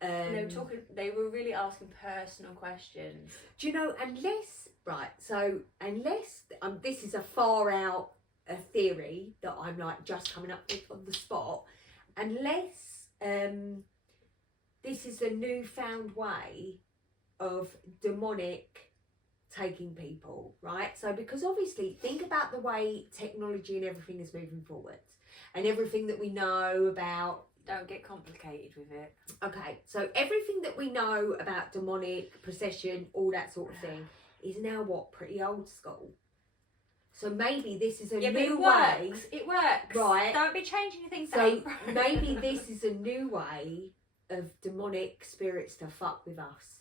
they were really asking personal questions. Do you know, unless this is a far out theory that I'm like just coming up with on the spot, unless this is a newfound way of demonic taking people, right? So because obviously think about the way technology and everything is moving forwards and everything that we know about. Don't get complicated with it. Okay, so everything that we know about demonic, possession, all that sort of thing is now what? Pretty old school. So maybe this is a new way. It works. Right. Don't be changing things. So maybe this is a new way of demonic spirits to fuck with us.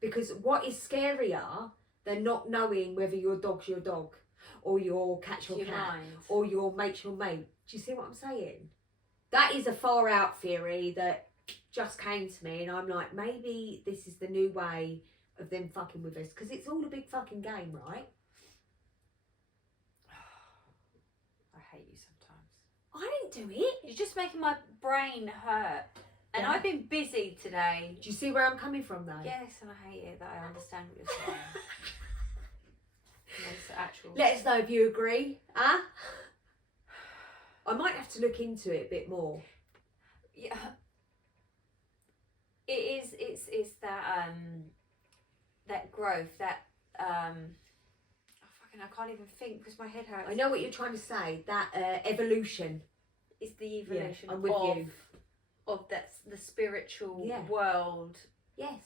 Because what is scarier than not knowing whether your dog's your dog or your cat's your cat or your mate's your mate? Do you see what I'm saying? That is a far out theory that just came to me, and I'm like, maybe this is the new way of them fucking with us, because it's all a big fucking game, right? I hate you sometimes. I didn't do it. You're just making my brain hurt. And Yeah. I've been busy today. Do you see where I'm coming from though? Yes, and I hate it that I understand what you're saying. It's actual. Let us know if you agree. Huh? I might have to look into it a bit more. yeah, it is. It's that that growth, that oh, fucking, I can't even think because my head hurts. I know what you're trying to say. That evolution. It's the evolution I'm with you. of that the spiritual Yeah. world. Yes.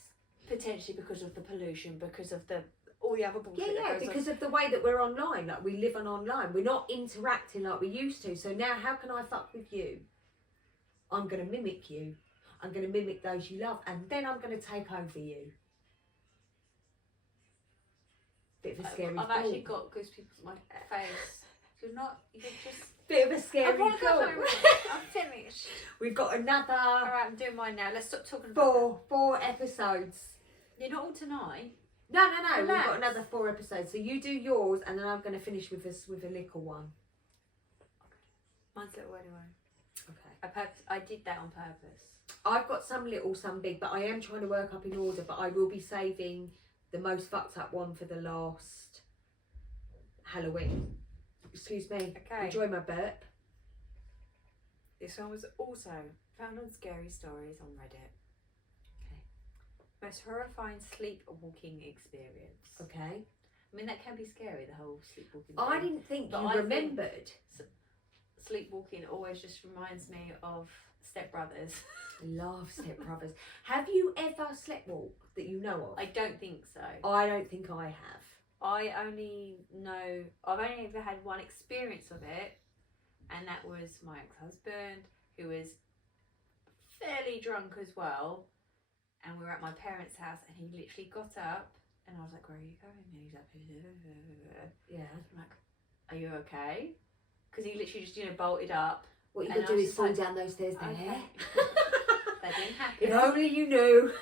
Potentially because of the pollution, because of the all the other bullshit. Yeah, that goes because on. of the way that we're online, like we live on online. We're not interacting like we used to. So now how can I fuck with you? I'm going to mimic you. I'm going to mimic those you love, and then I'm going to take over you. Bit of a scary I've thought. actually got goosebumps on my face. You're just. Bit of a scary I want to go thought. home. I'm finished. We've got another Alright, I'm doing mine now. Let's stop talking about four episodes. You're not all tonight. No. We've Relax. got another 4 episodes. So you do yours, and then I'm going to finish with a little one. Mine's little anyway. Okay. I did that on purpose. I've got some little, some big, but I am trying to work up in order. But I will be saving the most fucked up one for the last Halloween. Excuse me. Okay. Enjoy my burp. This one was also found on Scary Stories on Reddit. Okay. Most horrifying sleepwalking experience. Okay. I mean, that can be scary, the whole sleepwalking I thing. didn't think But you I think- remembered. Sleepwalking always just reminds me of Step Brothers. Love Step Brothers. Have you ever sleptwalked that you know of? I don't think so. I don't think I have. I've only ever had one experience of it, and that was my ex-husband, who was fairly drunk as well, and we were at my parents' house, and he literally got up, and I was like, "Where are you going?" And he's like, Yeah. I'm like, "Are you okay?" Because he literally just bolted up. What you And could I do was is fall just like, down those stairs there. Okay. That didn't happen. If only you knew.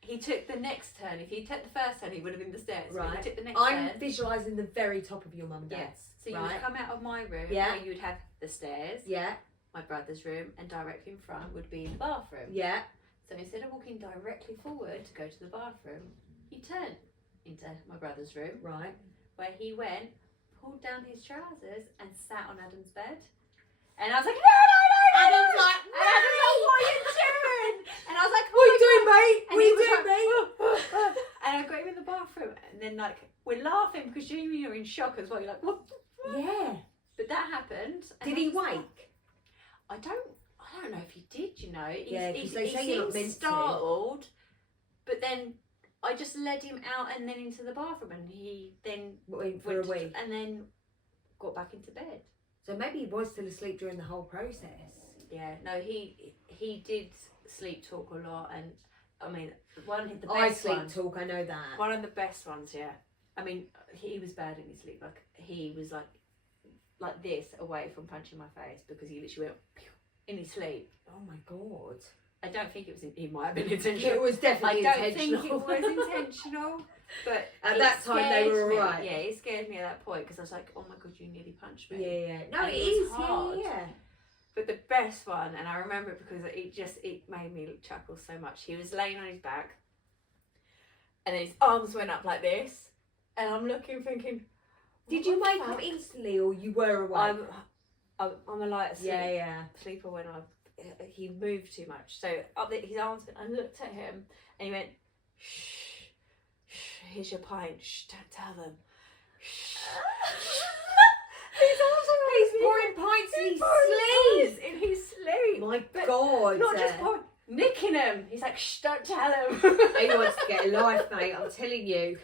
He took the next turn. If he took the first turn, he would have been the stairs. But Right. he took the next I'm turn. visualising the very top of your mum and Yes. dad's. So you right? would come out of my room, Yeah. where you would have the stairs, Yeah, my brother's room, and directly in front would be the bathroom. yeah. So instead of walking directly forward to go to the bathroom, he turned into my brother's room, Right. where he went, pulled down his trousers, and sat on Adam's bed. And I was like, no! Adam's like, and Adam's like, what are you doing? And I was like, What are you doing, mate? And What are he you was doing, like, mate? and I got him in the bathroom, and then we're laughing because you're in shock as well. You're like, what? Yeah. But that happened. and Did I he was like, wake? I don't know if he did. Yeah, 'cause they say you're not seemed meant to. startled, but then I just led him out and then into the bathroom, and he then Went for a went wee. and then got back into bed. So maybe he was still asleep during the whole process. Yeah, no, he did sleep talk a lot, and I mean, the I best sleep one. talk, I know that. One of the best ones, yeah. I mean, he was bad in his sleep. Like he was like this away from punching my face because he literally went pew in his sleep. Oh my god. I don't think it was. He might have been intentional. It was definitely I don't intentional. think it was intentional. But At it that time they scared were me. alright. Yeah, it scared me at that point because I was like, "Oh my god, you nearly punched me." Yeah. No, And it it is. was hard. Yeah. But the best one, and I remember it because it made me chuckle so much. He was laying on his back, and then his arms went up like this, and I'm looking, thinking, Did "What you the wake fuck?" up instantly, or you were awake? I'm a light asleep. Yeah. Sleeper when he moved too much. So his arms went, I looked at him, and he went, "Shh, shh, here's your pint. Shh, don't tell them." Shh. His arms are He's over pouring me. pints in He's his pouring sleep. pints in his sleep. My But god. Not just pouring, nicking him. He's like, "Shh, don't tell him." He wants to get a life, mate. I'm telling you.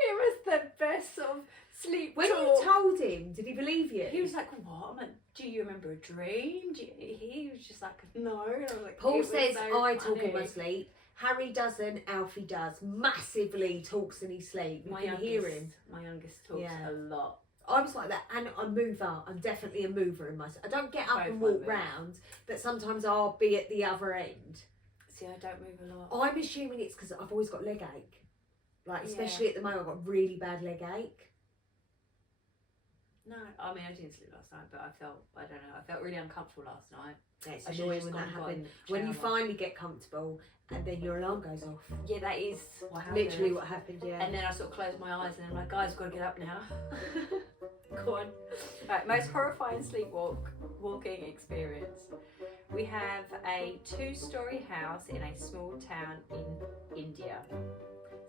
It was the best sort of sleep When talk. you told him, did he believe you? He was like, "What?" I'm like, "Do you remember a dream?" He was just like, "No." And I was like, Paul "It was says so I talk in my funny." sleep. Harry doesn't. Alfie does. Massively talks in his sleep. You can hear him. My youngest talks Yeah. a lot. I was like that, and I'm a mover. I'm definitely a mover in myself. I don't get up Both and my walk moves. round, but sometimes I'll be at the other end. See, I don't move a lot. I'm assuming it's because I've always got leg ache. Like, Yeah. especially at the moment, I've got really bad leg ache. No, I mean I didn't sleep last night, but I felt really uncomfortable last night. Yeah, it's I should've annoying just when that gone and happens. got When in you the shower. finally get comfortable, and then your alarm goes off. Yeah, that is what happened. Literally what happened, yeah. And then I sort of closed my eyes, and then I'm like, "Guys, got to get up now." Go on. Right, most horrifying sleepwalking experience. We have a 2-story house in a small town in India.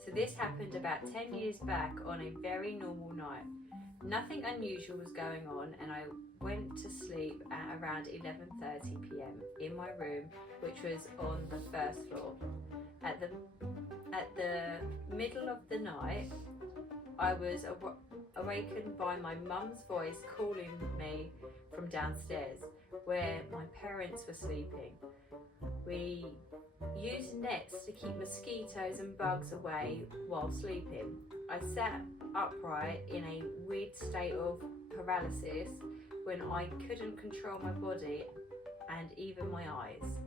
So this happened about 10 years back on a very normal night. Nothing unusual was going on, and I went to sleep at around 11:30 p.m. in my room, which was on the first floor. At the middle of the night, I was awakened by my mum's voice calling me from downstairs, where my parents were sleeping. We used nets to keep mosquitoes and bugs away while sleeping. I sat upright in a weird state of paralysis when I couldn't control my body and even my eyes.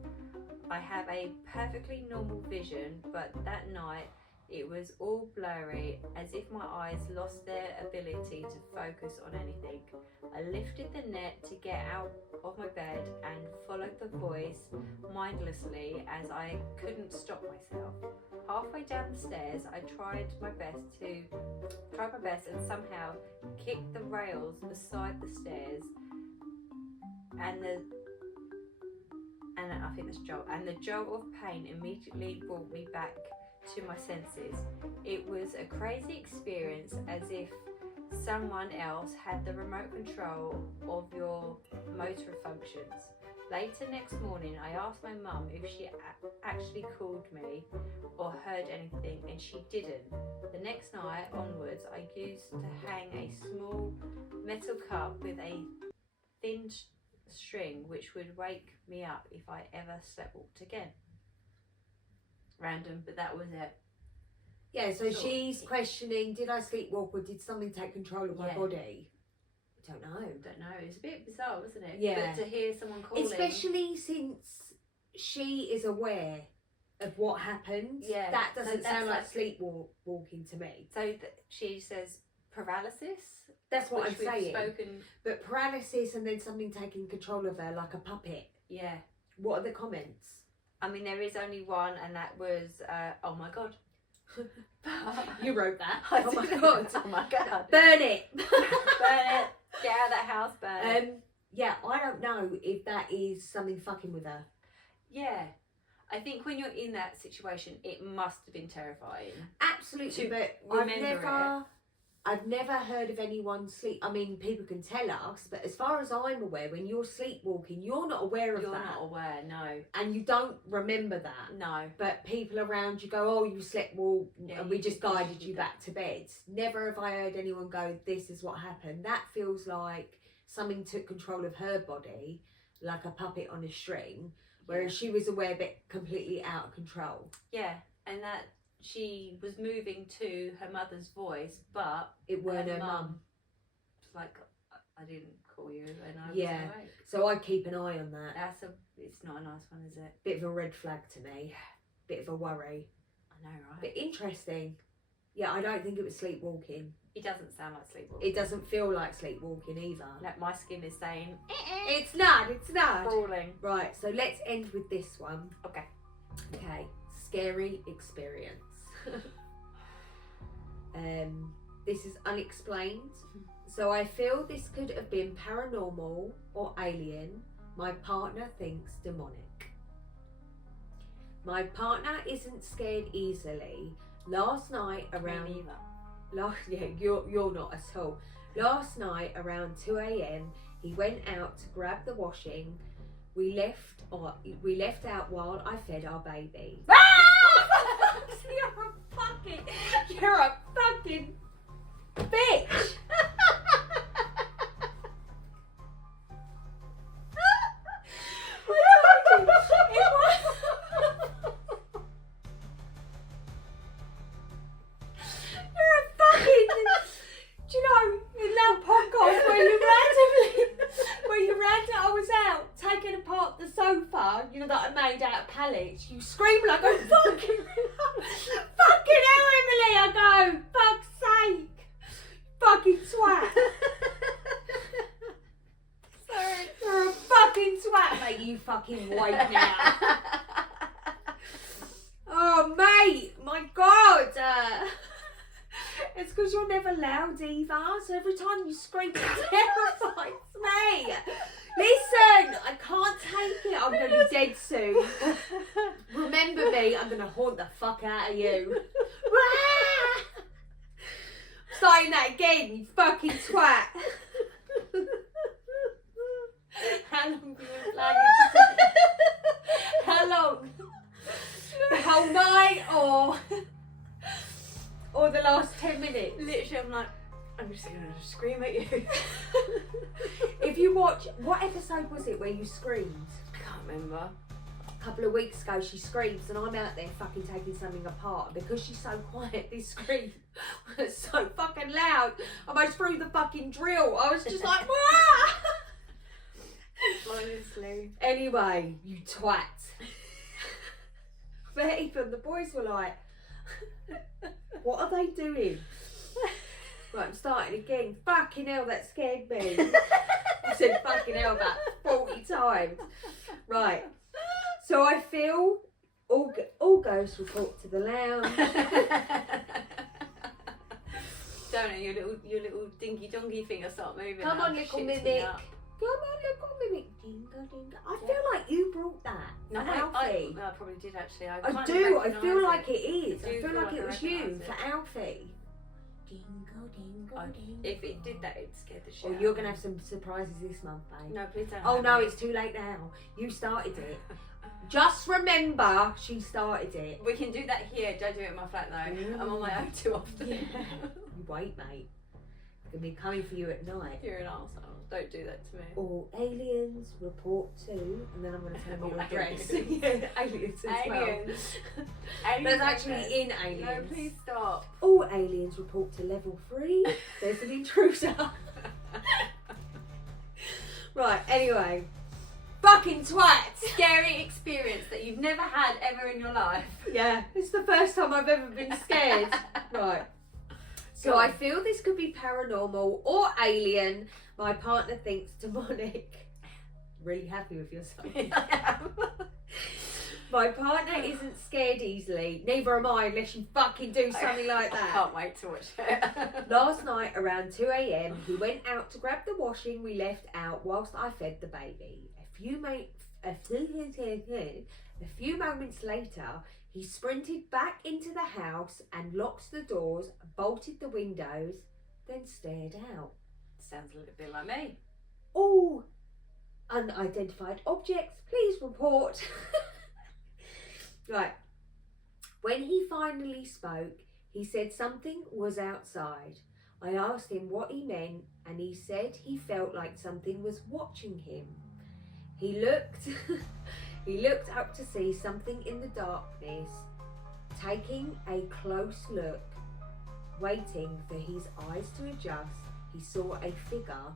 I have a perfectly normal vision, but that night it was all blurry, as if my eyes lost their ability to focus on anything. I lifted the net to get out of my bed and followed the voice mindlessly, as I couldn't stop myself. Halfway down the stairs, I tried my best and somehow kicked the rails beside the stairs, and I think that's jolt. And the jolt of pain immediately brought me back to my senses. It was a crazy experience, as if someone else had the remote control of your motor functions. Later next morning, I asked my mum if she actually called me or heard anything, and she didn't. The next night onwards, I used to hang a small metal cup with a thin string, which would wake me up if I ever sleepwalked again. Random, but that was it. Yeah, so she's questioning, did I sleepwalk or did something take control of my body? I don't know. It's a bit bizarre, wasn't it? Yeah. But to hear someone calling. Especially since she is aware of what happened. Yeah. That doesn't sound like sleepwalking to me. So she says paralysis? That's what I'm saying. Spoken. But paralysis and then something taking control of her like a puppet. Yeah. What are the comments? I mean, there is only one, and that was, oh my God. You wrote that. Oh my God. Oh my God. Burn it. Burn it. Get out of that house, burn it. Yeah, I don't know if that is something fucking with her. Yeah. I think when you're in that situation, it must have been terrifying. Absolutely, but I've never heard of anyone sleep. I mean, people can tell us, but as far as I'm aware, when you're sleepwalking, you're not aware of that. You're not aware, no. And you don't remember that. No. But people around you go, oh, you sleepwalked, and we just guided you that. back to bed. Never have I heard anyone go, this is what happened. That feels like something took control of her body, like a puppet on a string, whereas she was aware but completely out of control. Yeah, and that she was moving to her mother's voice, but it weren't her mum. It's like, I didn't call you and I was awake. So I keep an eye on that. It's not a nice one, is it? Bit of a red flag to me. Yeah. Bit of a worry. I know, right? But interesting. Yeah, I don't think it was sleepwalking. It doesn't sound like sleepwalking. It doesn't feel like sleepwalking either. Like my skin is saying, it's not. crawling. Right, so let's end with this one. Okay. Scary experience. This is unexplained, so I feel this could have been paranormal or alien. My partner thinks demonic. My partner isn't scared easily. Last night around you're not at all. Last night around 2 a.m. he went out to grab the washing. We left out while I fed our baby. You're a fucking bitch. You scream like a fucking hell, Emily. I go, fuck's sake, fucking twat. Sorry, you're a fucking twat, mate. You fucking wait now. Oh, mate, my God. It's because you're never loud either, so every time you scream, it terrifies me. Listen, I can't take it. I'm going to be dead soon. Remember me, I'm going to haunt the fuck out of you. Starting that again, you fucking twat. How long do you plan to How long? The whole night or the last 10 minutes? Literally, I'm just going to scream at you. If you watch, what episode was it where you screamed? I can't remember. A couple of weeks ago she screams and I'm out there fucking taking something apart, and because she's so quiet, this scream was so fucking loud, almost through the fucking drill. I was just like, wah! Honestly. Anyway, you twat. But even the boys were like, what are they doing? Right, I'm starting again. Fucking hell, that scared me. I said fucking hell about 40 times. Right. So I feel all ghosts report to the lounge. Don't know, your little dinky dongy thing will start moving. Come now. on, little Shits me mimic. up. Come on, little mimic. Dingo, dingo. I feel like you brought that. No, for I Alfie. probably did actually. I kind of do. I recognise feel like it is. I I do feel feel like like it I was you recognise for it. Alfie. Dingo, dingo, dingo. If it did that, it scared the shit Well, out you're of going to me. have some surprises this month, babe. No, please don't. Oh have no, me. it's too late now. You started it. Just remember, she started it. We can do that here. Don't do it in my flat though. I'm on my own too often. Yeah. You wait, mate. I'm going to be coming for you at night. You're an arsehole. Don't do that to me. All aliens report to, and then I'm going to tell you All your address. aliens. Yeah, aliens as well. Aliens. That's actually in No, Aliens. please stop. All aliens report to level 3. There's an intruder. Right, anyway. Fucking twat! Scary experience that you've never had ever in your life. Yeah, it's the first time I've ever been scared. Right. So Go I on. feel this could be paranormal or alien. My partner thinks demonic. Really happy with yourself. I am. My partner isn't scared easily. Neither am I unless you fucking do something like I that. can't wait to watch it. Last night around 2 a.m, he went out to grab the washing we left out whilst I fed the baby. A few moments later, he sprinted back into the house and locked the doors, bolted the windows, then stared out. Sounds a little bit like me. All unidentified objects, please report. Right. When he finally spoke, he said something was outside. I asked him what he meant, and he said he felt like something was watching him. He looked up to see something in the darkness. Taking a close look, waiting for his eyes to adjust, he saw a figure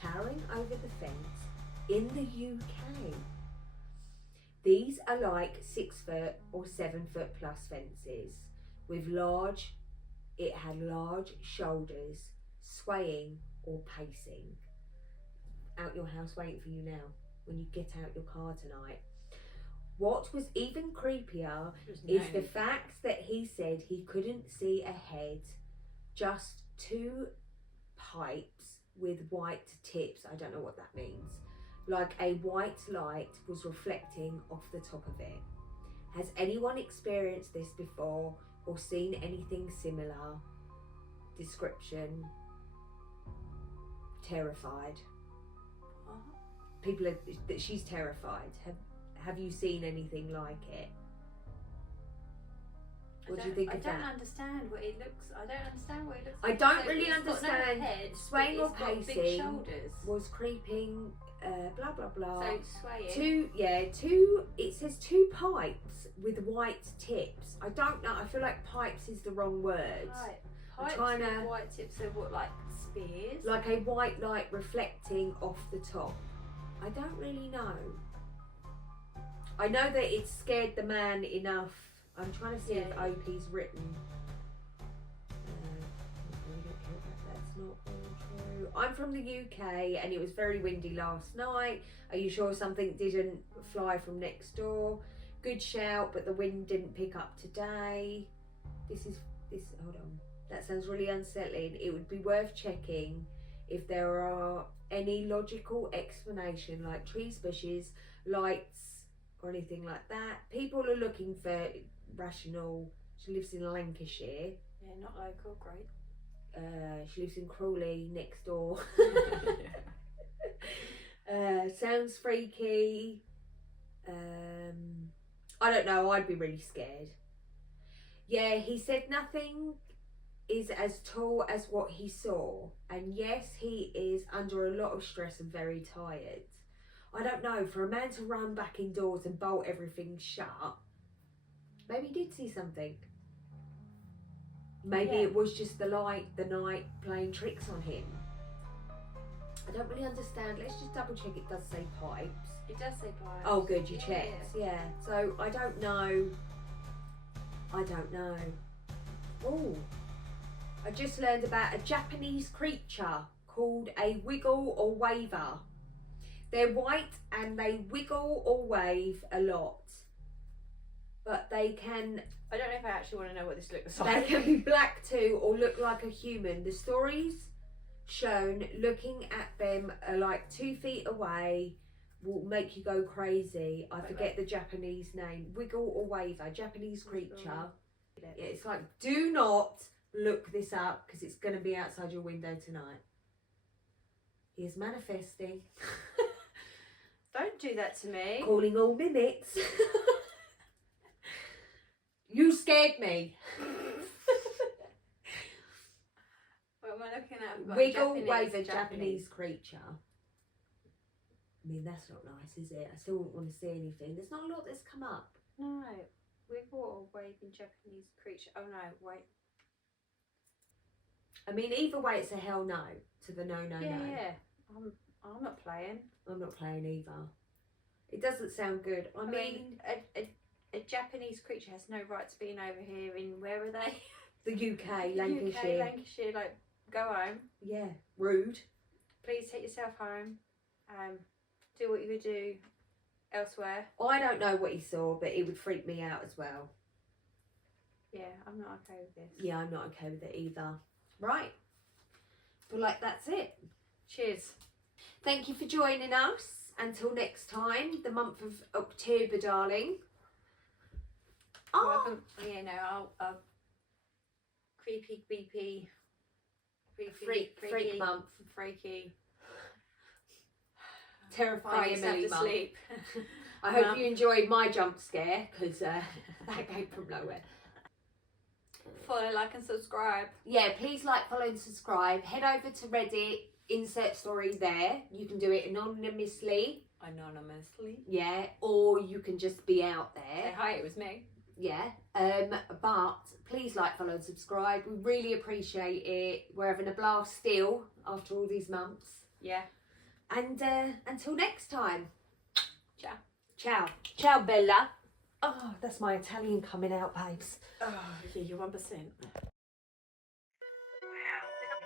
towering over the fence in the UK. These are like 6 foot or 7 foot plus fences with it had large shoulders, swaying or pacing. Out your house waiting for you now when you get out your car tonight. What was even creepier is the fact that he said he couldn't see ahead, just 2 pipes with white tips. I don't know what that means. Like a white light was reflecting off the top of it. Has anyone experienced this before or seen anything similar? Description: terrified. People are, that she's terrified. Have you seen anything like it? What do you think of that? I don't understand what it looks like. I don't So really it's got no understand. head, Swaying but or it's got big pacing shoulders. was creeping. Blah blah blah. So swaying. Two. It says 2 pipes with white tips. I don't know. I feel like pipes is the wrong word. Pipes trying with to- white tips. So what, like spears? Like a white light reflecting off the top. I don't really know. I know that it scared the man enough. I'm trying to see if Yeah. OP's written. That's not all true. I'm from the UK and it was very windy last night. Are you sure something didn't fly from next door? Good shout, but the wind didn't pick up today. Hold on. That sounds really unsettling. It would be worth checking if there are any logical explanation, like trees, bushes, lights, or anything like that. People are looking for rational. She lives in Lancashire. Yeah, not local, great. She lives in Crawley, next door. Sounds freaky. I don't know, I'd be really scared. Yeah, he said nothing is as tall as what he saw, and yes, he is under a lot of stress and very tired. I don't know, for a man to run back indoors and bolt everything shut, maybe he did see something. Maybe it was just the night playing tricks on him. I don't really understand. Let's just double check it does say pipes. It does say pipes. Oh good, you checked. Yeah. So I don't know. Oh, I just learned about a Japanese creature called a wiggle or waver. They're white and they wiggle or wave a lot. But they can... I don't know if I actually want to know what this looks They like. can be black too or look like a human. The stories shown looking at them are like 2 feet away will make you go crazy. I forget the Japanese name. Wiggle or waver, Japanese creature. Yeah, it's like, do not look this up because it's going to be outside your window tonight. He is manifesting. Don't do that to me. Calling all mimics. You scared me. What am I looking at? Wiggle waver, Japanese creature. I mean, that's not nice, is it? I still wouldn't want to see anything. There's not a lot that's come up. No. Wiggle or waving Japanese creature. Oh no, wait. I mean, either way, it's a hell no to the no. Yeah. I'm not playing. I'm not playing either. It doesn't sound good. I mean a Japanese creature has no right to being over here in, where are they? the UK, Lancashire. Lancashire, like, go home. Yeah, rude. Please take yourself home. Do what you would do elsewhere. I don't know what he saw, but it would freak me out as well. Yeah, I'm not okay with this. Yeah, I'm not okay with it either. Right. Feel like that's it. Cheers. Thank you for joining us. Until next time, the month of October, darling. Oh, Welcome. Yeah, no, I'll creepy, freak month. Freaky. Terrifying Yourself Emily to month. sleep. I hope you enjoyed my jump scare because that came from nowhere. Follow, like and subscribe. Yeah, please like, follow and subscribe. Head over to Reddit, insert story there. You can do it anonymously. Yeah, or you can just be out there. Say hi, it was me. Yeah, but please like, follow and subscribe. We really appreciate it. We're having a blast still after all these months. Yeah. And until next time. Ciao. Ciao. Ciao, Bella. Oh, that's my Italian coming out, babes. Oh, yeah, you're 1%. Wow.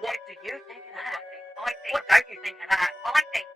What do you think of that? What don't you think of that? I think